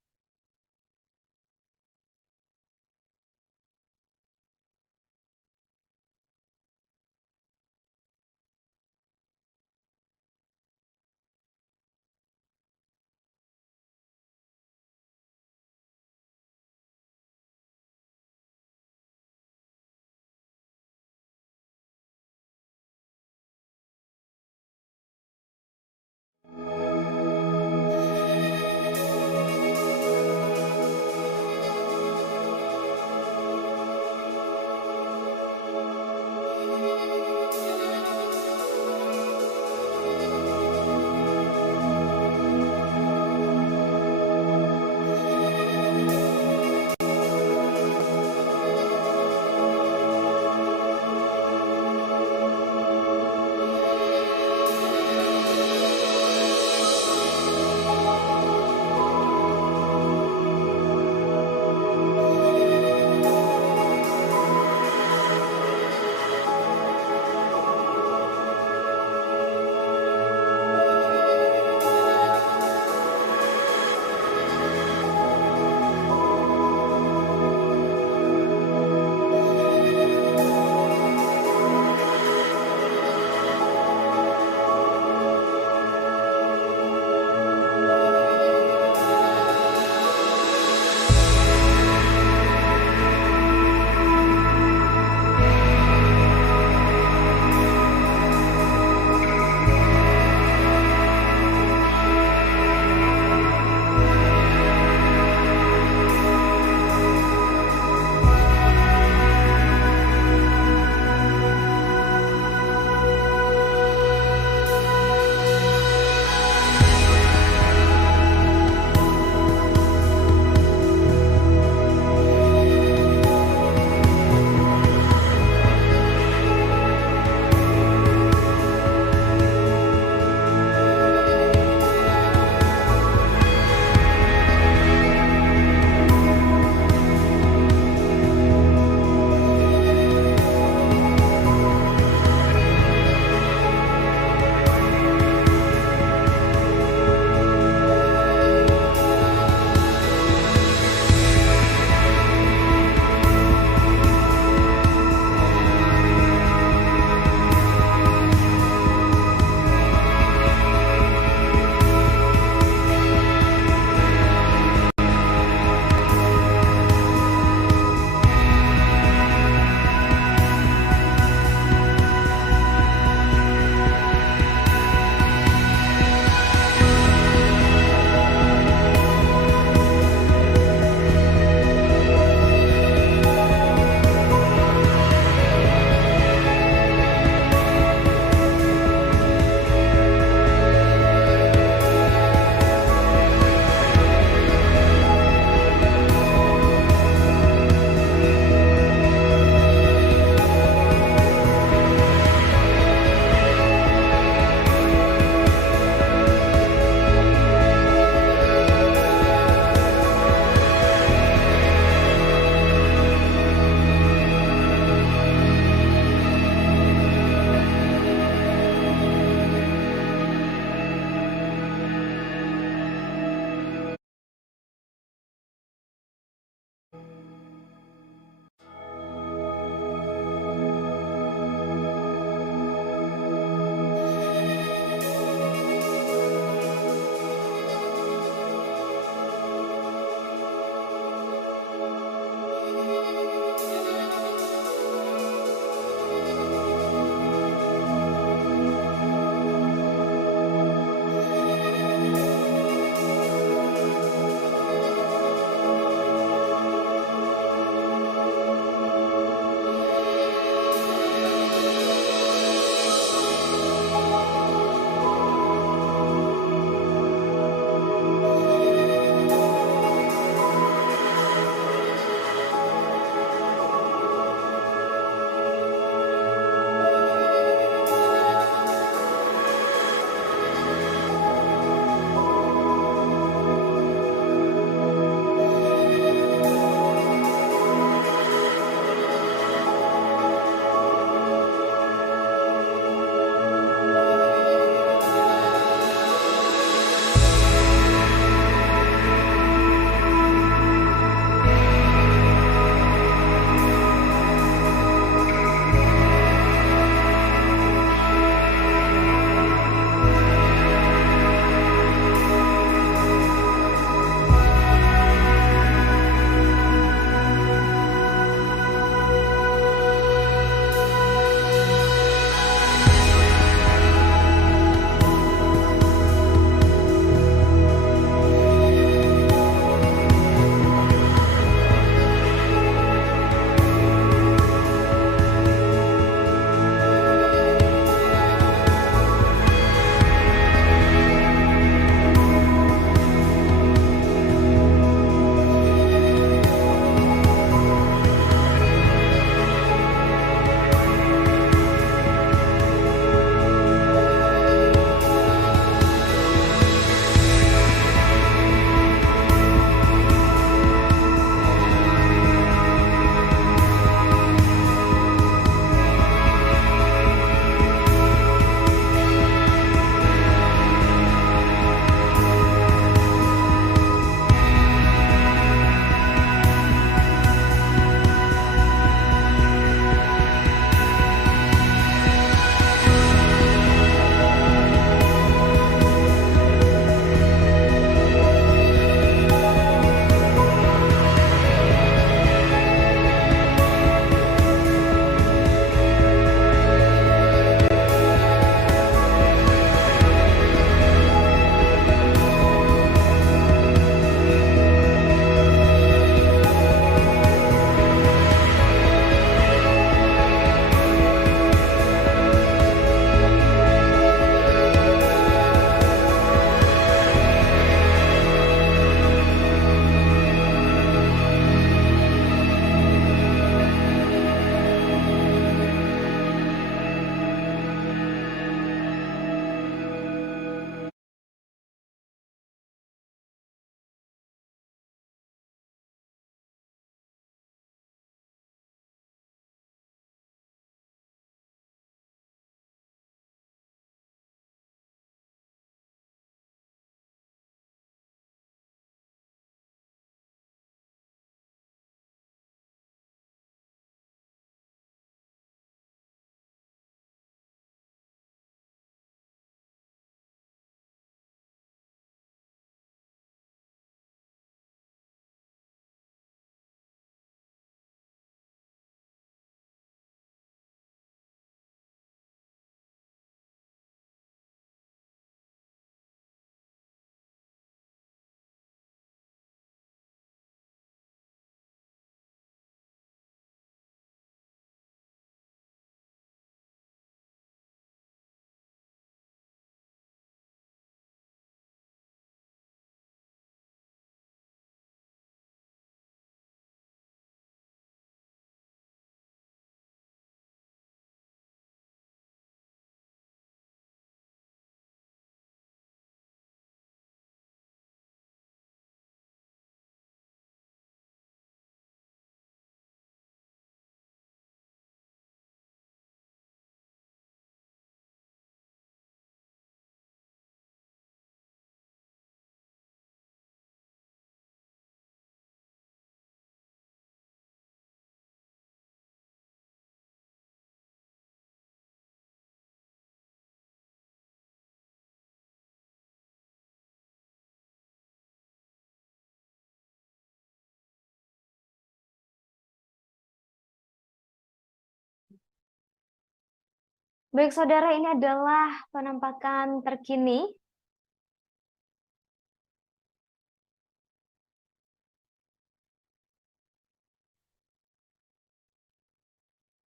Baik, saudara, ini adalah penampakan terkini.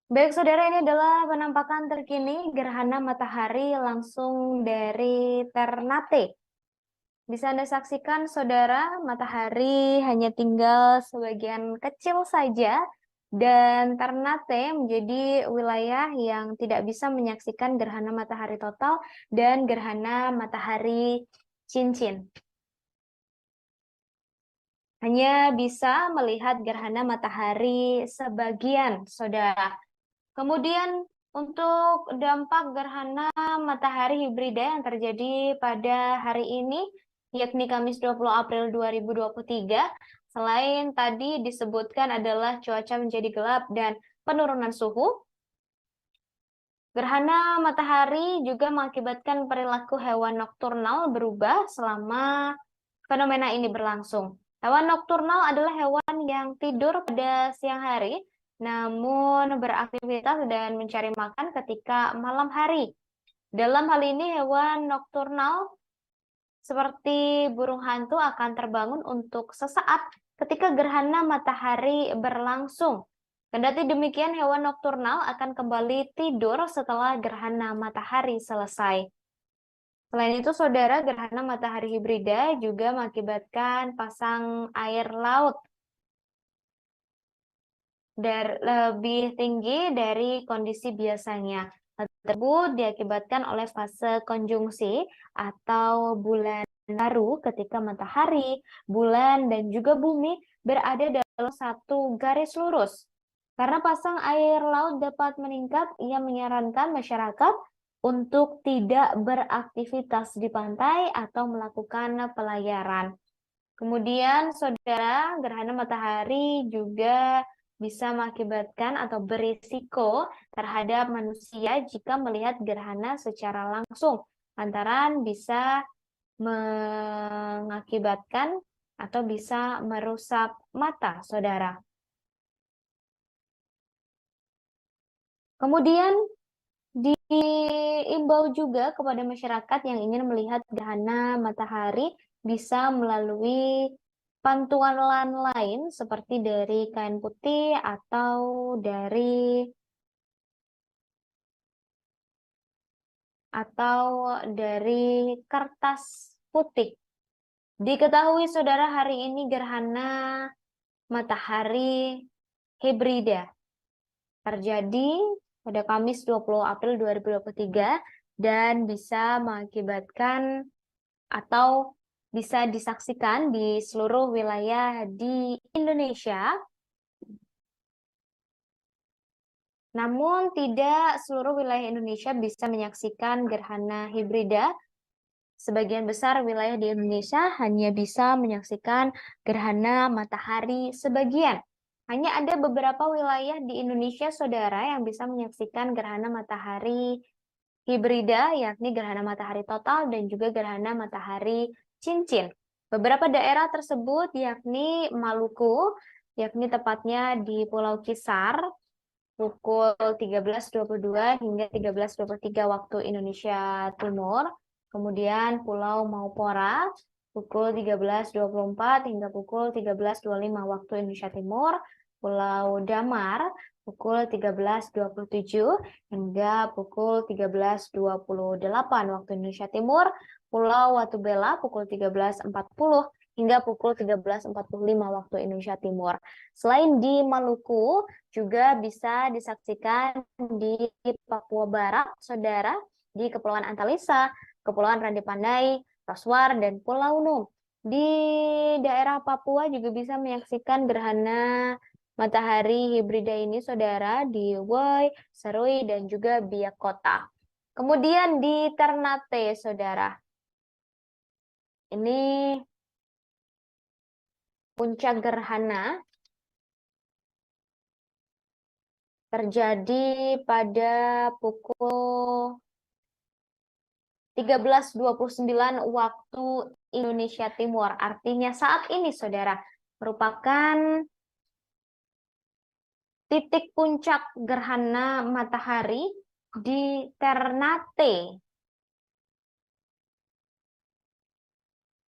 Baik, saudara, ini adalah penampakan terkini gerhana matahari langsung dari Ternate. Bisa Anda saksikan, saudara, matahari hanya tinggal sebagian kecil saja, dan Ternate menjadi wilayah yang tidak bisa menyaksikan gerhana matahari total dan gerhana matahari cincin. Hanya bisa melihat gerhana matahari sebagian, saudara. Kemudian untuk dampak gerhana matahari hibrida yang terjadi pada hari ini, yakni Kamis 20 April 2023, selain tadi disebutkan adalah cuaca menjadi gelap dan penurunan suhu, gerhana matahari juga mengakibatkan perilaku hewan nokturnal berubah selama fenomena ini berlangsung. Hewan nokturnal adalah hewan yang tidur pada siang hari, namun beraktivitas dan mencari makan ketika malam hari. Dalam hal ini, hewan nokturnal seperti burung hantu akan terbangun untuk sesaat ketika gerhana matahari berlangsung. Kendati demikian, hewan nokturnal akan kembali tidur setelah gerhana matahari selesai. Selain itu, saudara, gerhana matahari hibrida juga mengakibatkan pasang air laut lebih tinggi dari kondisi biasanya. Hal tersebut diakibatkan oleh fase konjungsi atau bulan baru ketika matahari, bulan, dan juga bumi berada dalam satu garis lurus. Karena pasang air laut dapat meningkat, ia menyarankan masyarakat untuk tidak beraktivitas di pantai atau melakukan pelayaran. Kemudian, saudara, gerhana matahari juga bisa mengakibatkan atau berisiko terhadap manusia jika melihat gerhana secara langsung. Lantaran bisa mengakibatkan atau bisa merusak mata, saudara. Kemudian diimbau juga kepada masyarakat yang ingin melihat gerhana matahari bisa melalui pantulan lain seperti dari kain putih atau dari kertas putih. Diketahui, saudara, hari ini gerhana matahari hibrida terjadi pada Kamis 20 April 2023 dan bisa mengakibatkan atau bisa disaksikan di seluruh wilayah di Indonesia. Namun tidak seluruh wilayah Indonesia bisa menyaksikan gerhana hibrida. Sebagian besar wilayah di Indonesia hanya bisa menyaksikan gerhana matahari sebagian. Hanya ada beberapa wilayah di Indonesia, saudara, yang bisa menyaksikan gerhana matahari hibrida, yakni gerhana matahari total dan juga gerhana matahari cincin. Beberapa daerah tersebut yakni Maluku, yakni tepatnya di Pulau Kisar, pukul 13.22 hingga 13.23 waktu Indonesia Timur. Kemudian Pulau Maupora, pukul 13.24 hingga pukul 13.25 waktu Indonesia Timur. Pulau Damar, pukul 13.27 hingga pukul 13.28 waktu Indonesia Timur. Pulau Watubela, pukul 13.40 hingga pukul 13.45 waktu Indonesia Timur. Selain di Maluku, juga bisa disaksikan di Papua Barat, saudara, di Kepulauan Antalisa, Kepulauan Rantai Pandai, Roswar, dan Pulau Num. Di daerah Papua juga bisa menyaksikan gerhana matahari hibrida ini, saudara, di Woi, Serui, dan juga Biak Kota. Kemudian di Ternate, saudara, ini puncak gerhana terjadi pada pukul 13.29 waktu Indonesia Timur. Artinya saat ini, saudara, merupakan titik puncak gerhana matahari di Ternate.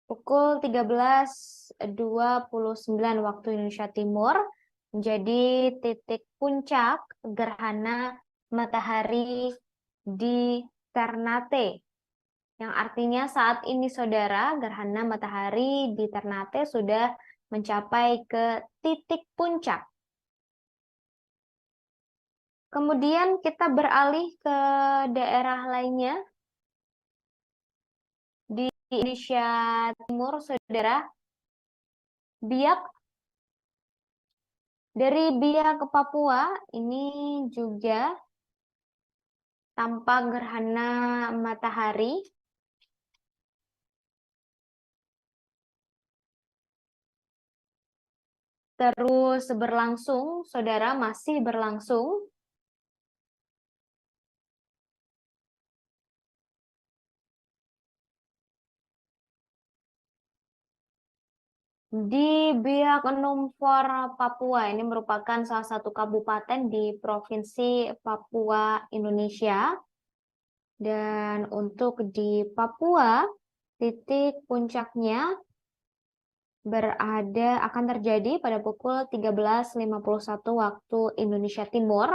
Pukul 13.29 waktu Indonesia Timur menjadi titik puncak gerhana matahari di Ternate. Yang artinya saat ini saudara, gerhana matahari di Ternate sudah mencapai ke titik puncak. Kemudian kita beralih ke daerah lainnya di Indonesia Timur, saudara. Biak, dari Biak ke Papua ini juga tampak gerhana matahari. Terus berlangsung, saudara, masih berlangsung. Di Biak Numfor, Papua, ini merupakan salah satu kabupaten di Provinsi Papua, Indonesia. Dan untuk di Papua, titik puncaknya akan terjadi pada pukul 13.51 waktu Indonesia Timur,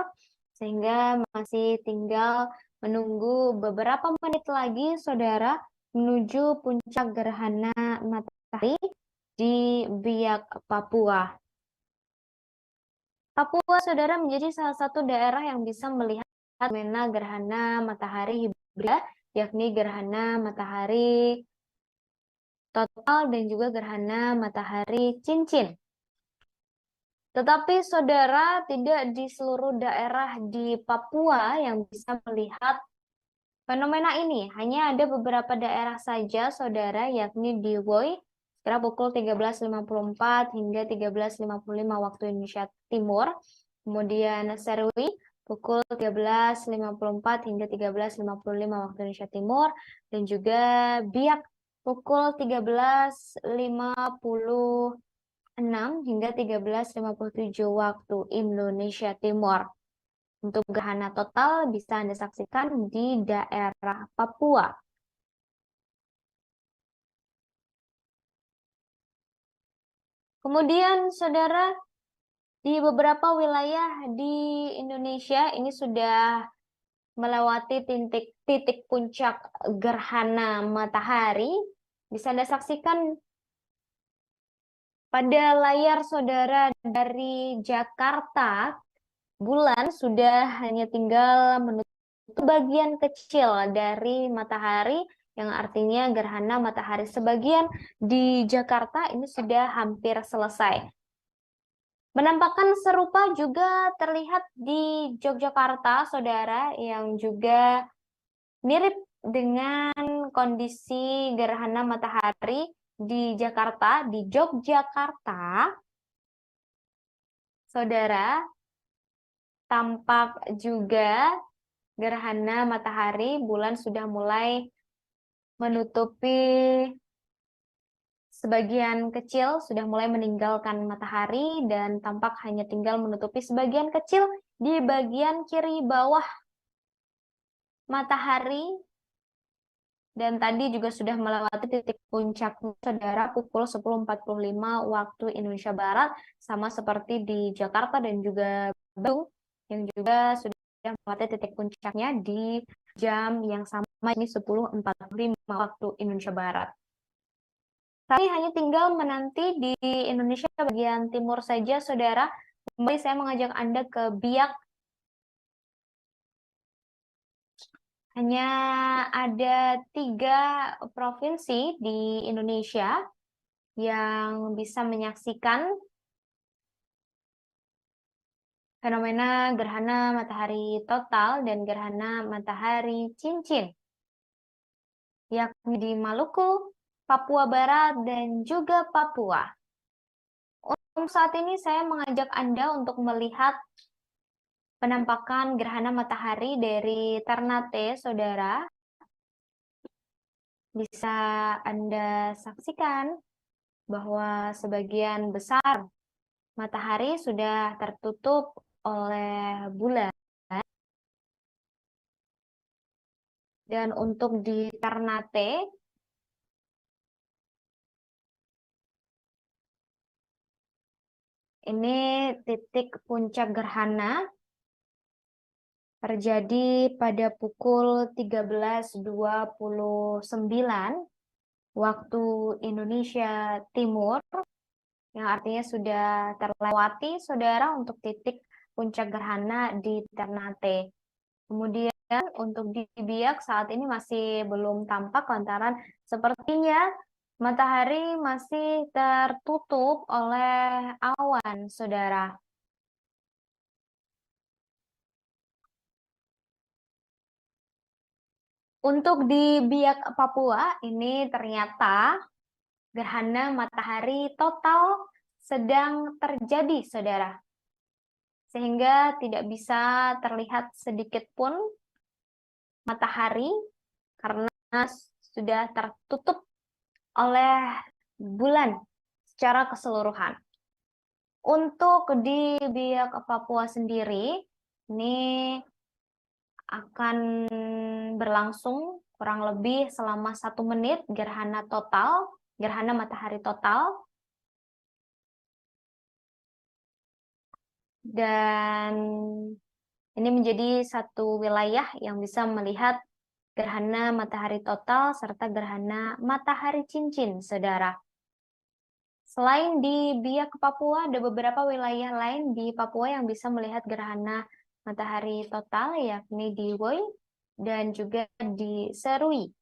sehingga masih tinggal menunggu beberapa menit lagi, saudara, menuju puncak gerhana matahari di Biak, Papua. Papua, saudara, menjadi salah satu daerah yang bisa melihat fenomena gerhana matahari hibrida, yakni gerhana matahari total dan juga gerhana matahari cincin. Tetapi saudara, tidak di seluruh daerah di Papua yang bisa melihat fenomena ini. Hanya ada beberapa daerah saja, saudara, yakni di Woi, sekitar pukul 13.54 hingga 13.55 waktu Indonesia Timur. Kemudian Serui, pukul 13.54 hingga 13.55 waktu Indonesia Timur. Dan juga Biak, pukul 13.56 hingga 13.57 waktu Indonesia Timur. Untuk gerhana total bisa Anda saksikan di daerah Papua. Kemudian, saudara, di beberapa wilayah di Indonesia ini sudah melewati titik puncak gerhana matahari. Bisa Anda saksikan pada layar saudara dari Jakarta, bulan sudah hanya tinggal menutup bagian kecil dari matahari, yang artinya gerhana matahari sebagian di Jakarta ini sudah hampir selesai. Penampakan serupa juga terlihat di Yogyakarta, saudara, yang juga mirip dengan kondisi gerhana matahari di Jakarta, di Yogyakarta. Saudara, tampak juga gerhana matahari, bulan sudah mulai menutupi sebagian kecil, sudah mulai meninggalkan matahari dan tampak hanya tinggal menutupi sebagian kecil di bagian kiri bawah matahari. Dan tadi juga sudah melewati titik puncak saudara pukul 10.45 waktu Indonesia Barat, sama seperti di Jakarta dan juga Bandung, yang juga sudah melewati titik puncaknya di jam yang sama, ini 10.45 waktu Indonesia Barat. Kami hanya tinggal menanti di Indonesia bagian timur saja, saudara. Kembali saya mengajak Anda ke Biak. Hanya ada 3 provinsi di Indonesia yang bisa menyaksikan fenomena gerhana matahari total dan gerhana matahari cincin, yakni di Maluku, Papua Barat, dan juga Papua. Untuk saat ini saya mengajak Anda untuk melihat penampakan gerhana matahari dari Ternate, saudara. Bisa Anda saksikan bahwa sebagian besar matahari sudah tertutup oleh bulan. Dan untuk di Ternate, ini titik puncak gerhana terjadi pada pukul 13.29 waktu Indonesia Timur, yang artinya sudah terlewati, saudara, untuk titik puncak gerhana di Ternate. Kemudian untuk di Biak saat ini masih belum tampak lantaran sepertinya matahari masih tertutup oleh awan, saudara. Untuk di Biak, Papua, ini ternyata gerhana matahari total sedang terjadi, saudara. Sehingga tidak bisa terlihat sedikit pun matahari karena sudah tertutup oleh bulan secara keseluruhan. Untuk di Biak Papua sendiri, ini akan berlangsung kurang lebih selama 1 menit gerhana total, gerhana matahari total. Dan ini menjadi satu wilayah yang bisa melihat gerhana matahari total serta gerhana matahari cincin, saudara. Selain di Biak Papua, ada beberapa wilayah lain di Papua yang bisa melihat gerhana matahari total, yakni di Woi dan juga di Serui.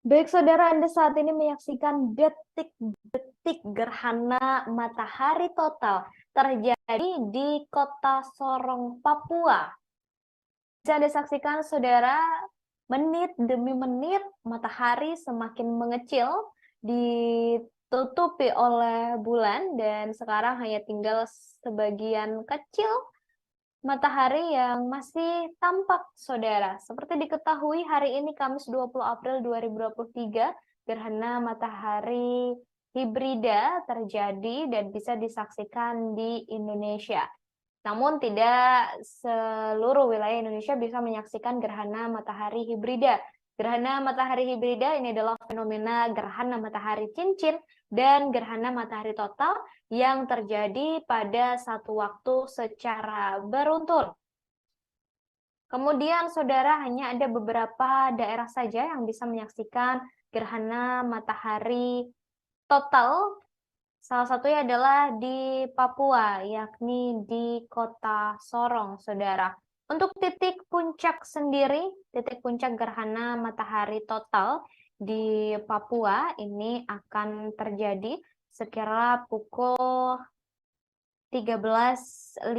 Baik saudara, Anda saat ini menyaksikan detik-detik gerhana matahari total terjadi di kota Sorong, Papua. Bisa Anda saksikan saudara, menit demi menit matahari semakin mengecil, ditutupi oleh bulan, dan sekarang hanya tinggal sebagian kecil matahari yang masih tampak, saudara. Seperti diketahui, hari ini Kamis 20 April 2023, gerhana matahari hibrida terjadi dan bisa disaksikan di Indonesia. Namun tidak seluruh wilayah Indonesia bisa menyaksikan gerhana matahari hibrida. Gerhana matahari hibrida ini adalah fenomena gerhana matahari cincin dan gerhana matahari total yang terjadi pada satu waktu secara beruntun. Kemudian saudara, hanya ada beberapa daerah saja yang bisa menyaksikan gerhana matahari total. Salah satunya adalah di Papua, yakni di kota Sorong, saudara. Untuk titik puncak sendiri, titik puncak gerhana matahari total di Papua ini akan terjadi sekira pukul 13.51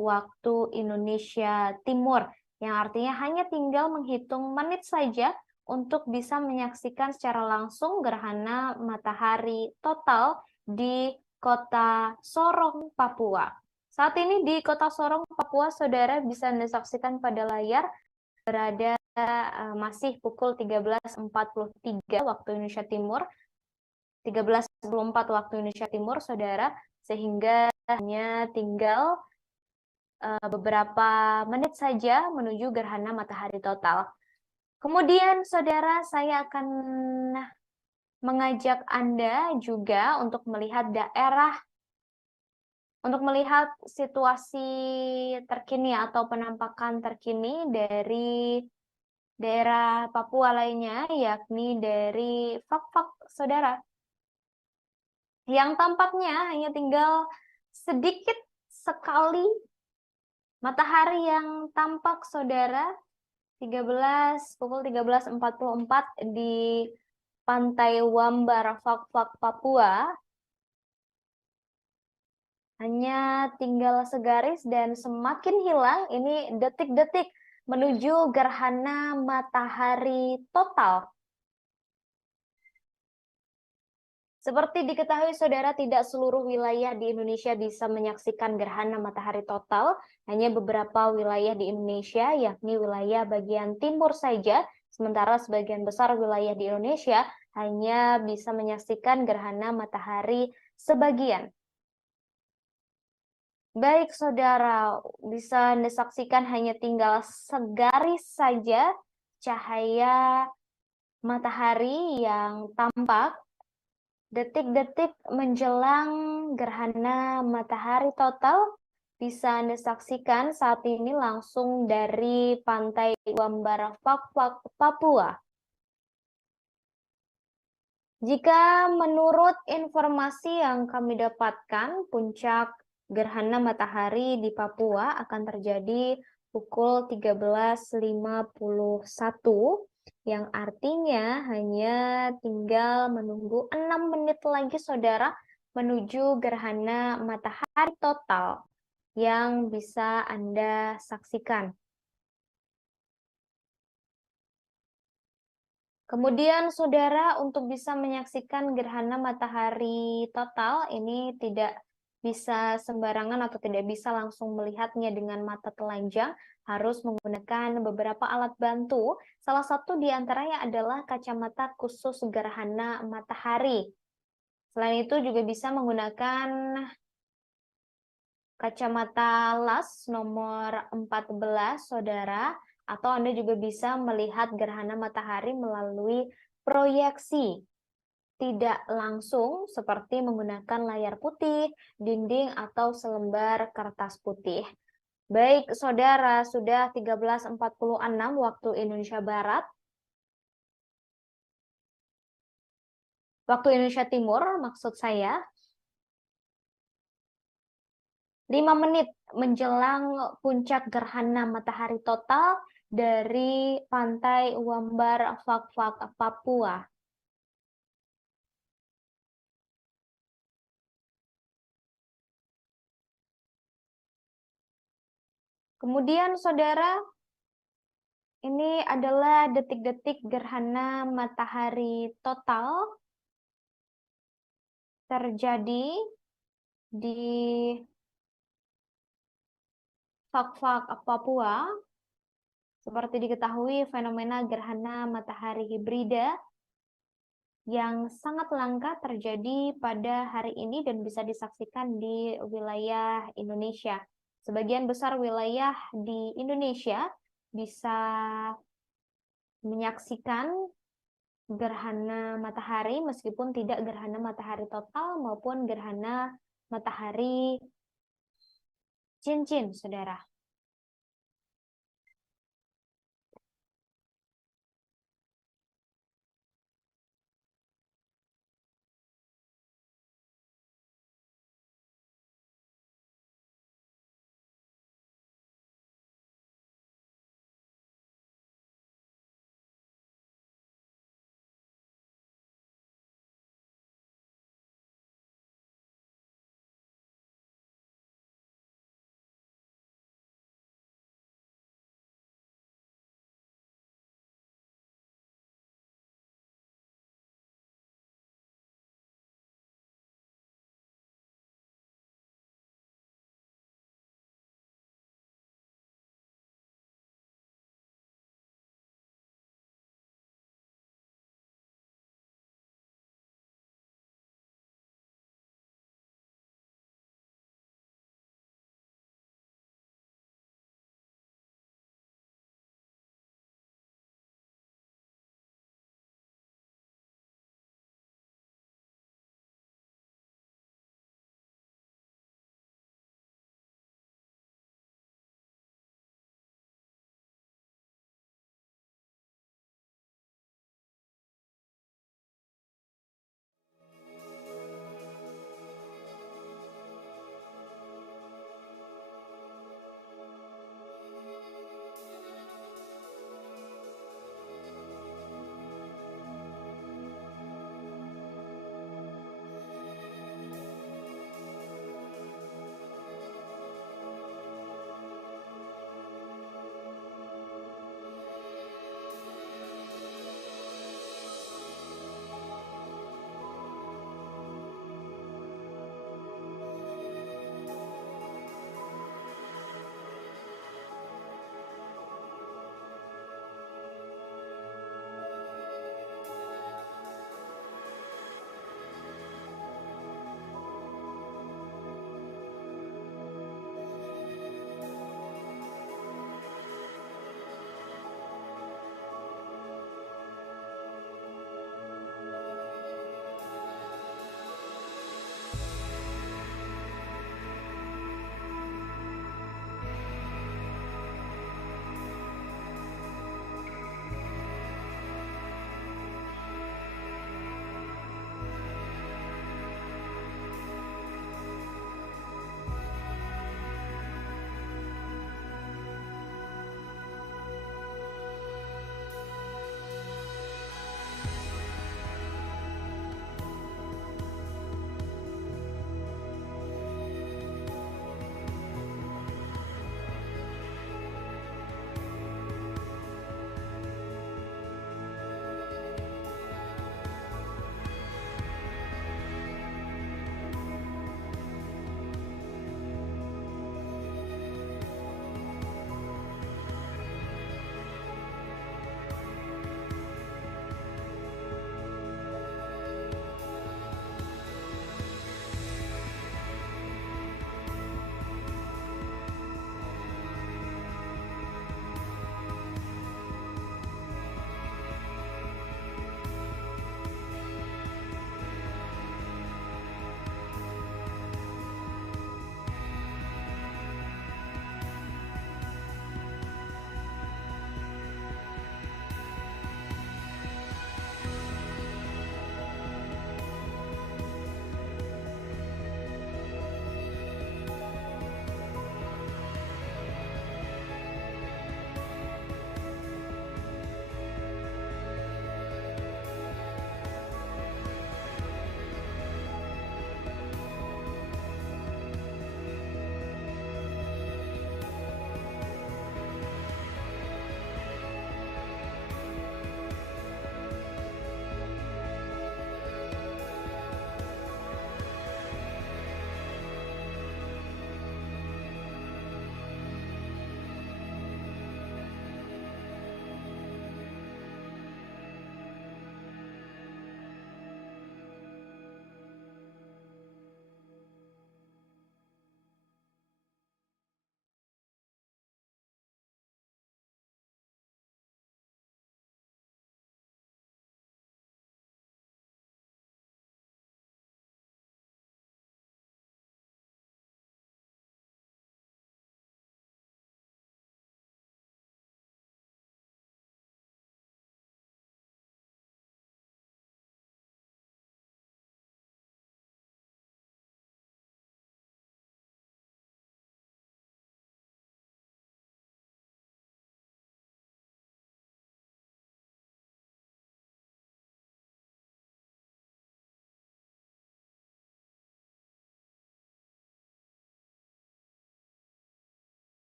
waktu Indonesia Timur, yang artinya hanya tinggal menghitung menit saja untuk bisa menyaksikan secara langsung gerhana matahari total di kota Sorong, Papua. Saat ini di kota Sorong, Papua, saudara bisa Anda saksikan pada layar berada masih pukul 13.43 waktu Indonesia Timur, 13.24 waktu Indonesia Timur, saudara, sehingga hanya tinggal beberapa menit saja menuju gerhana matahari total. Kemudian, saudara, saya akan mengajak Anda juga untuk melihat situasi terkini atau penampakan terkini dari daerah Papua lainnya, yakni dari Fak-Fak, saudara. Yang tampaknya hanya tinggal sedikit sekali matahari yang tampak, saudara, pukul 13.44 di Pantai Wambar, Fak-Fak, Papua. Hanya tinggal segaris dan semakin hilang, ini detik-detik menuju gerhana matahari total. Seperti diketahui saudara, tidak seluruh wilayah di Indonesia bisa menyaksikan gerhana matahari total, hanya beberapa wilayah di Indonesia, yakni wilayah bagian timur saja, sementara sebagian besar wilayah di Indonesia hanya bisa menyaksikan gerhana matahari sebagian. Baik saudara, bisa Anda saksikan hanya tinggal segaris saja cahaya matahari yang tampak detik-detik menjelang gerhana matahari total. Bisa Anda saksikan saat ini langsung dari Pantai Wambara, Papua. Jika menurut informasi yang kami dapatkan, puncak gerhana matahari di Papua akan terjadi pukul 13.51, yang artinya hanya tinggal menunggu 6 menit lagi, saudara, menuju gerhana matahari total yang bisa Anda saksikan. Kemudian, saudara, untuk bisa menyaksikan gerhana matahari total, ini tidak bisa sembarangan atau tidak bisa langsung melihatnya dengan mata telanjang, harus menggunakan beberapa alat bantu. Salah satu di antaranya adalah kacamata khusus gerhana matahari. Selain itu juga bisa menggunakan kacamata las nomor 14, saudara, atau Anda juga bisa melihat gerhana matahari melalui proyeksi tidak langsung seperti menggunakan layar putih, dinding, atau selembar kertas putih. Baik, saudara, sudah 13.46 waktu Indonesia Barat. Waktu Indonesia Timur, maksud saya. 5 menit menjelang puncak gerhana matahari total dari pantai Wambar Fak-Fak, Papua. Kemudian, saudara, ini adalah detik-detik gerhana matahari total terjadi di Fak-Fak, Papua. Seperti diketahui, fenomena gerhana matahari hibrida yang sangat langka terjadi pada hari ini dan bisa disaksikan di wilayah Indonesia. Sebagian besar wilayah di Indonesia bisa menyaksikan gerhana matahari meskipun tidak gerhana matahari total maupun gerhana matahari cincin, saudara.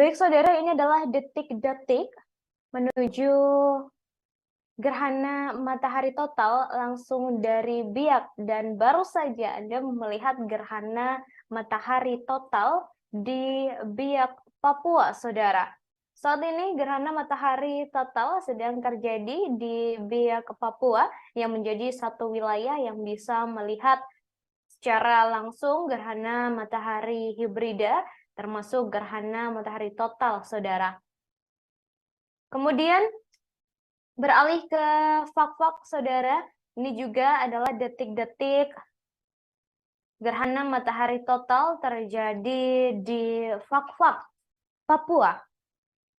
Baik saudara, ini adalah detik-detik menuju gerhana matahari total langsung dari Biak, dan baru saja Anda melihat gerhana matahari total di Biak, Papua, saudara. Saat ini gerhana matahari total sedang terjadi di Biak, Papua, yang menjadi satu wilayah yang bisa melihat secara langsung gerhana matahari hibrida, termasuk gerhana matahari total, saudara. Kemudian beralih ke Fak-Fak, saudara. Ini juga adalah detik-detik gerhana matahari total terjadi di Fak-Fak, Papua.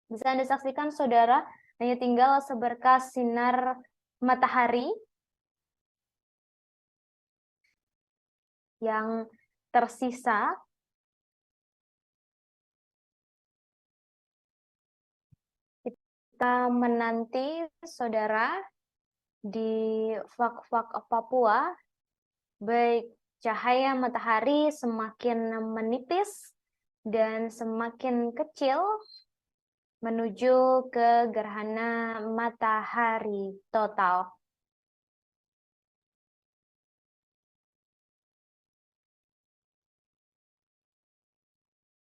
Bisa Anda saksikan, saudara, hanya tinggal seberkas sinar matahari yang tersisa. Kita menanti, saudara, di Fak-Fak, Papua, baik cahaya matahari semakin menipis dan semakin kecil menuju ke gerhana matahari total.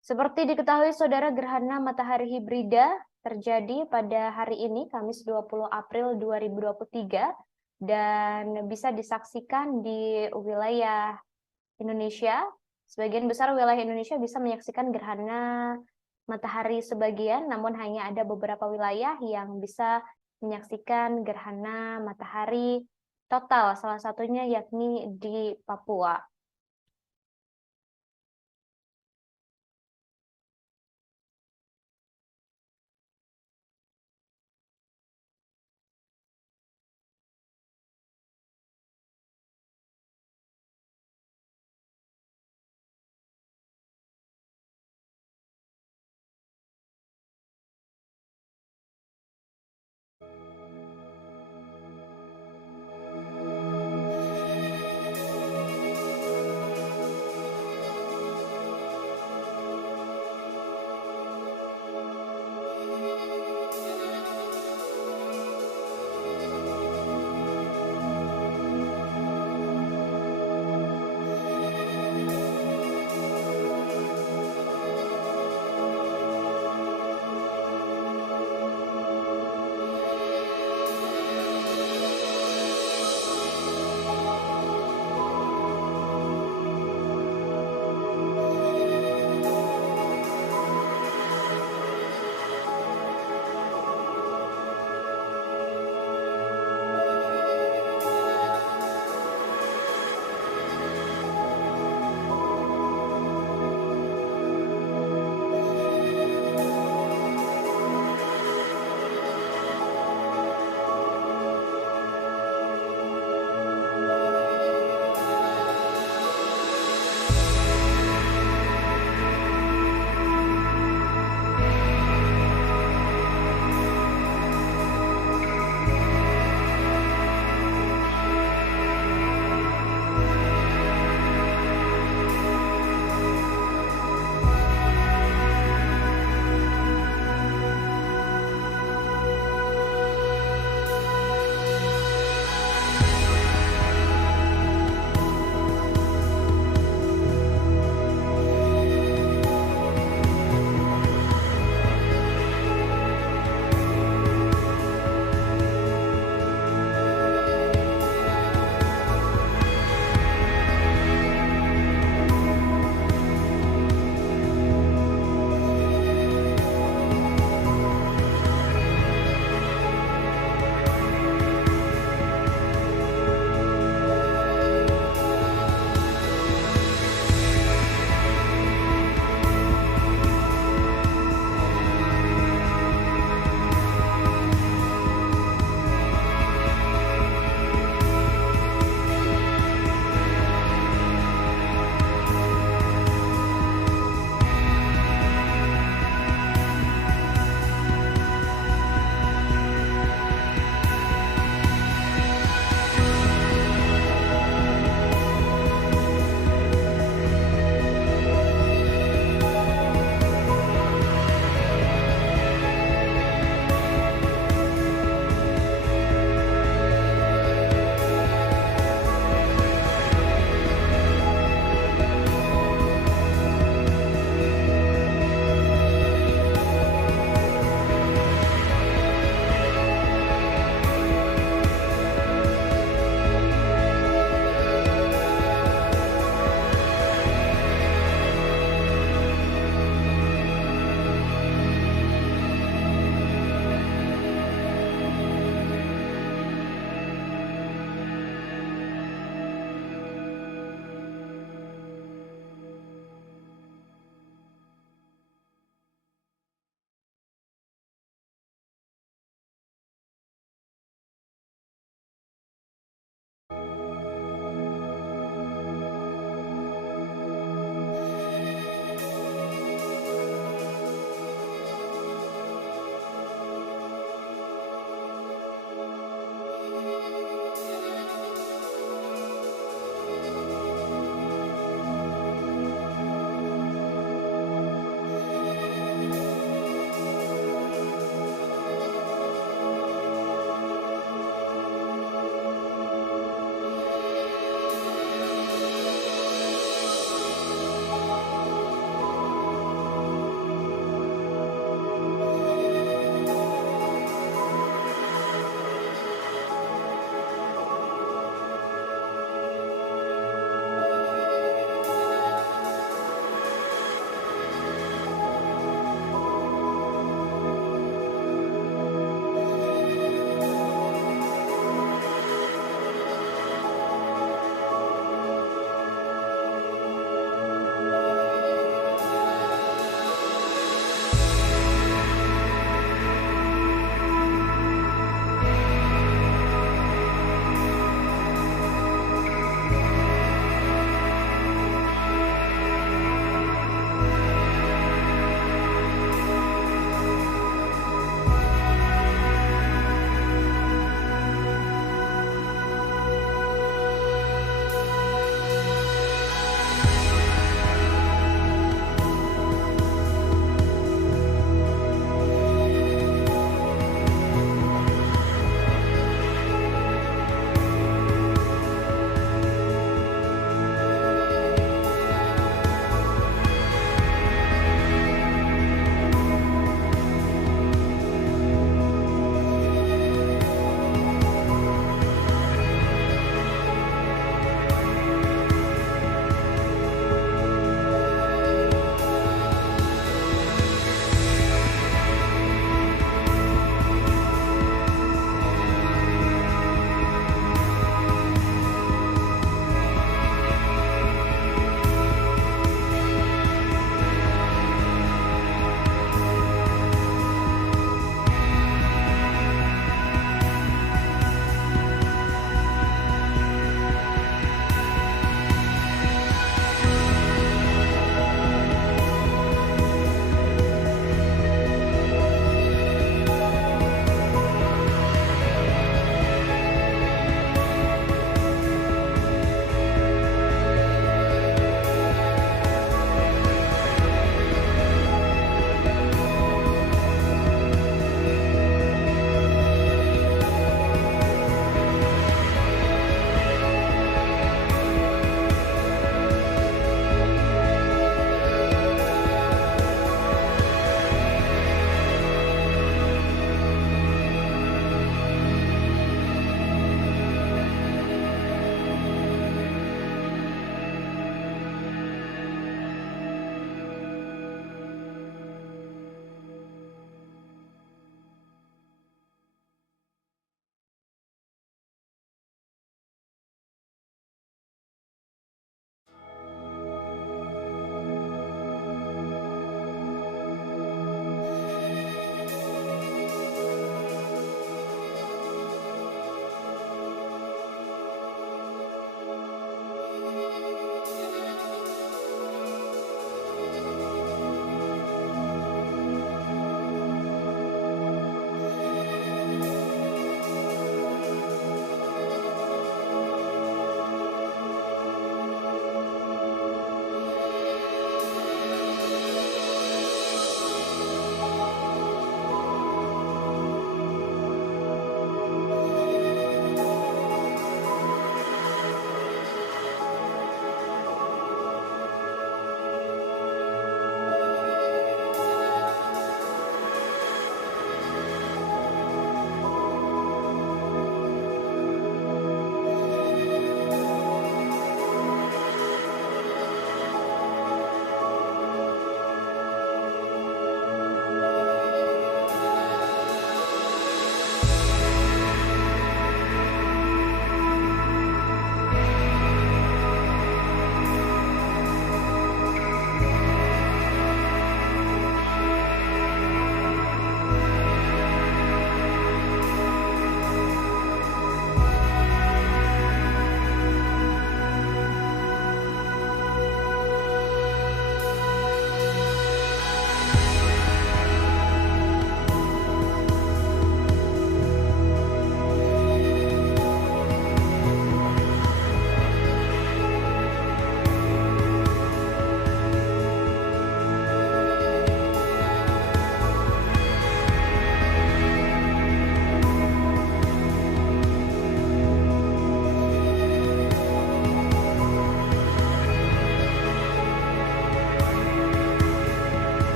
Seperti diketahui, saudara, gerhana matahari hibrida terjadi pada hari ini, Kamis 20 April 2023, dan bisa disaksikan di wilayah Indonesia. Sebagian besar wilayah Indonesia bisa menyaksikan gerhana matahari sebagian, namun hanya ada beberapa wilayah yang bisa menyaksikan gerhana matahari total, salah satunya yakni di Papua.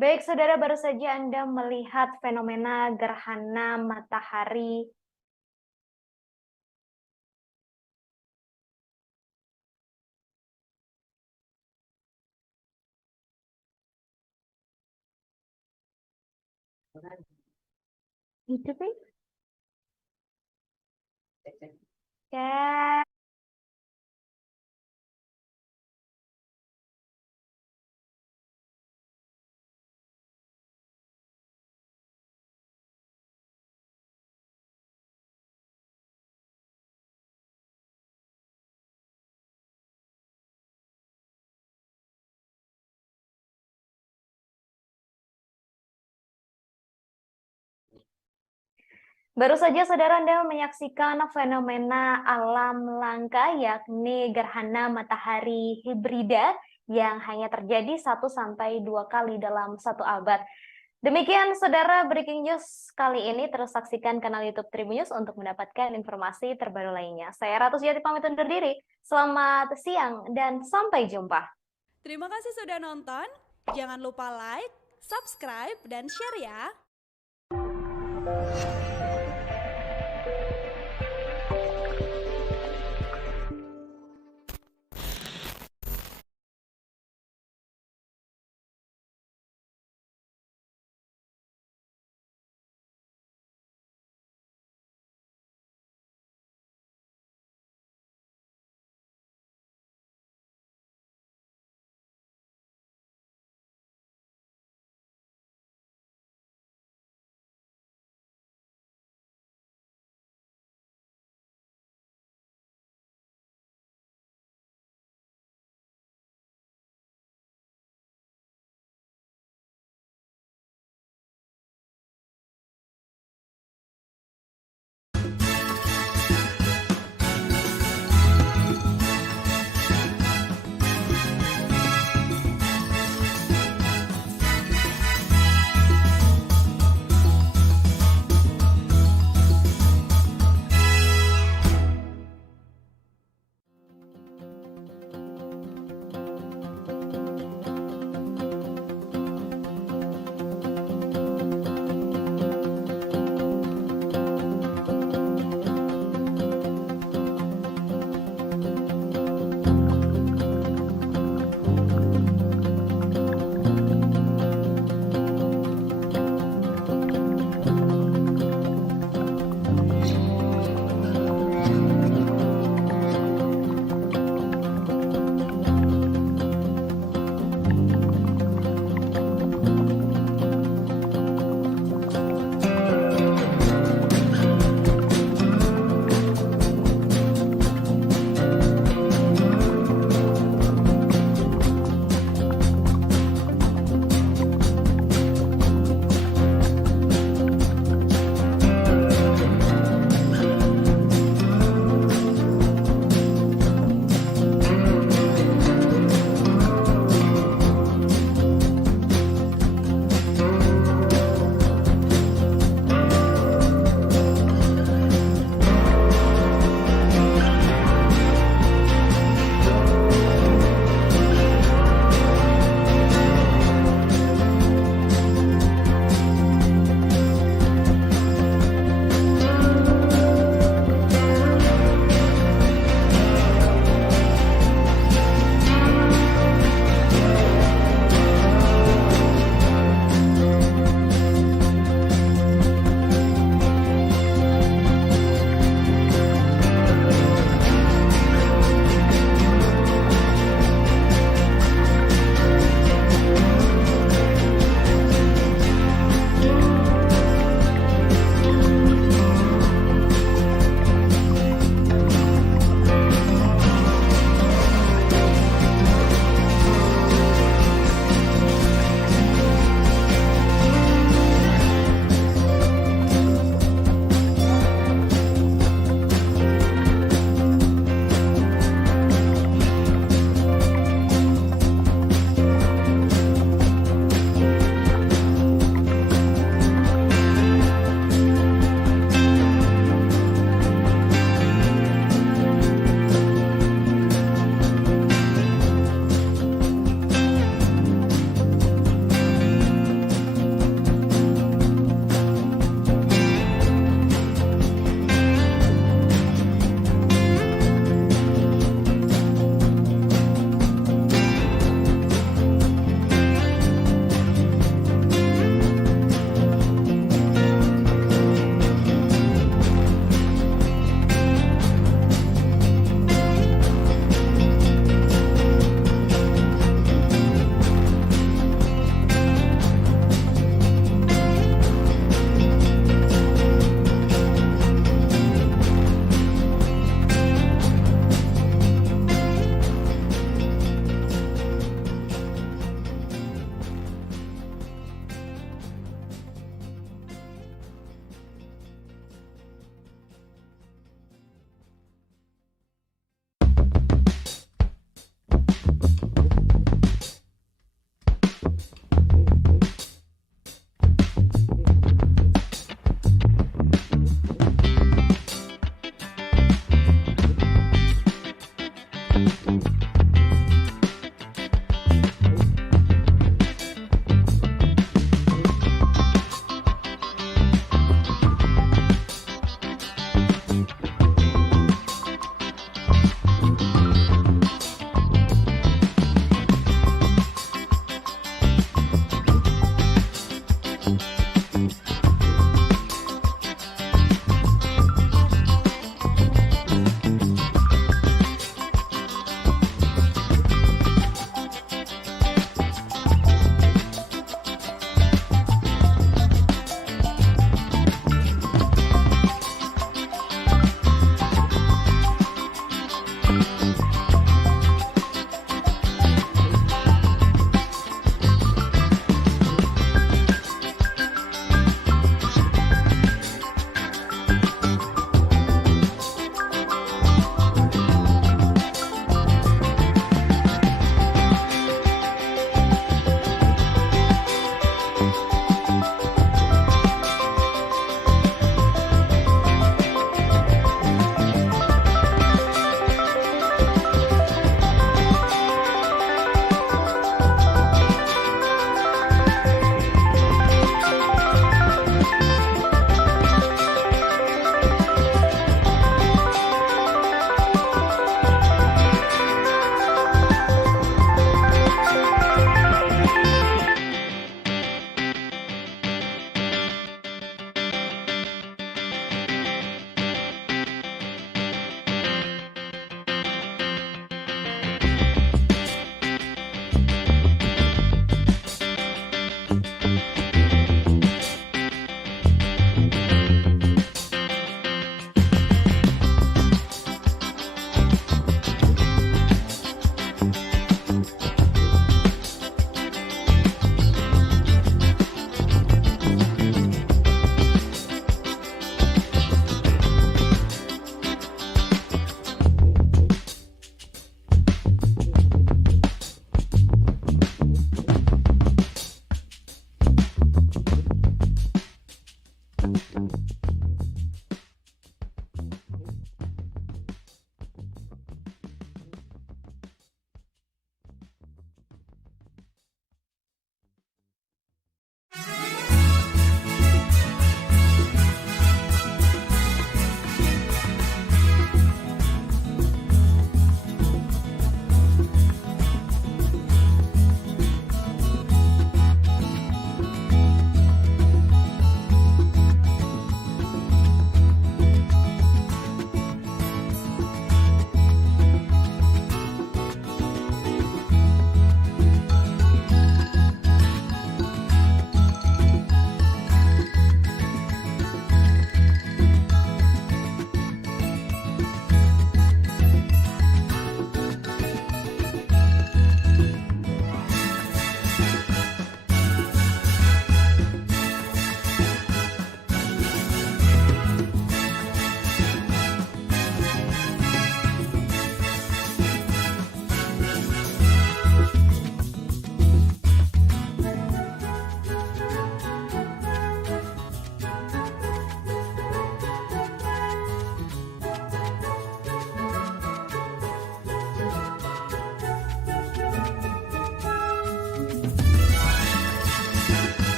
Baik, saudara, baru saja Anda melihat fenomena gerhana matahari. Gitu, Pi? Cek. Baru saja saudara Anda menyaksikan fenomena alam langka, yakni gerhana matahari hibrida yang hanya terjadi 1 sampai 2 kali dalam 1 abad. Demikian saudara Breaking News kali ini, terus saksikan kanal YouTube Tribun News untuk mendapatkan informasi terbaru lainnya. Saya Ratu Sujati pamit undur diri. Selamat siang dan sampai jumpa. Terima kasih sudah nonton. Jangan lupa like, subscribe, dan share ya.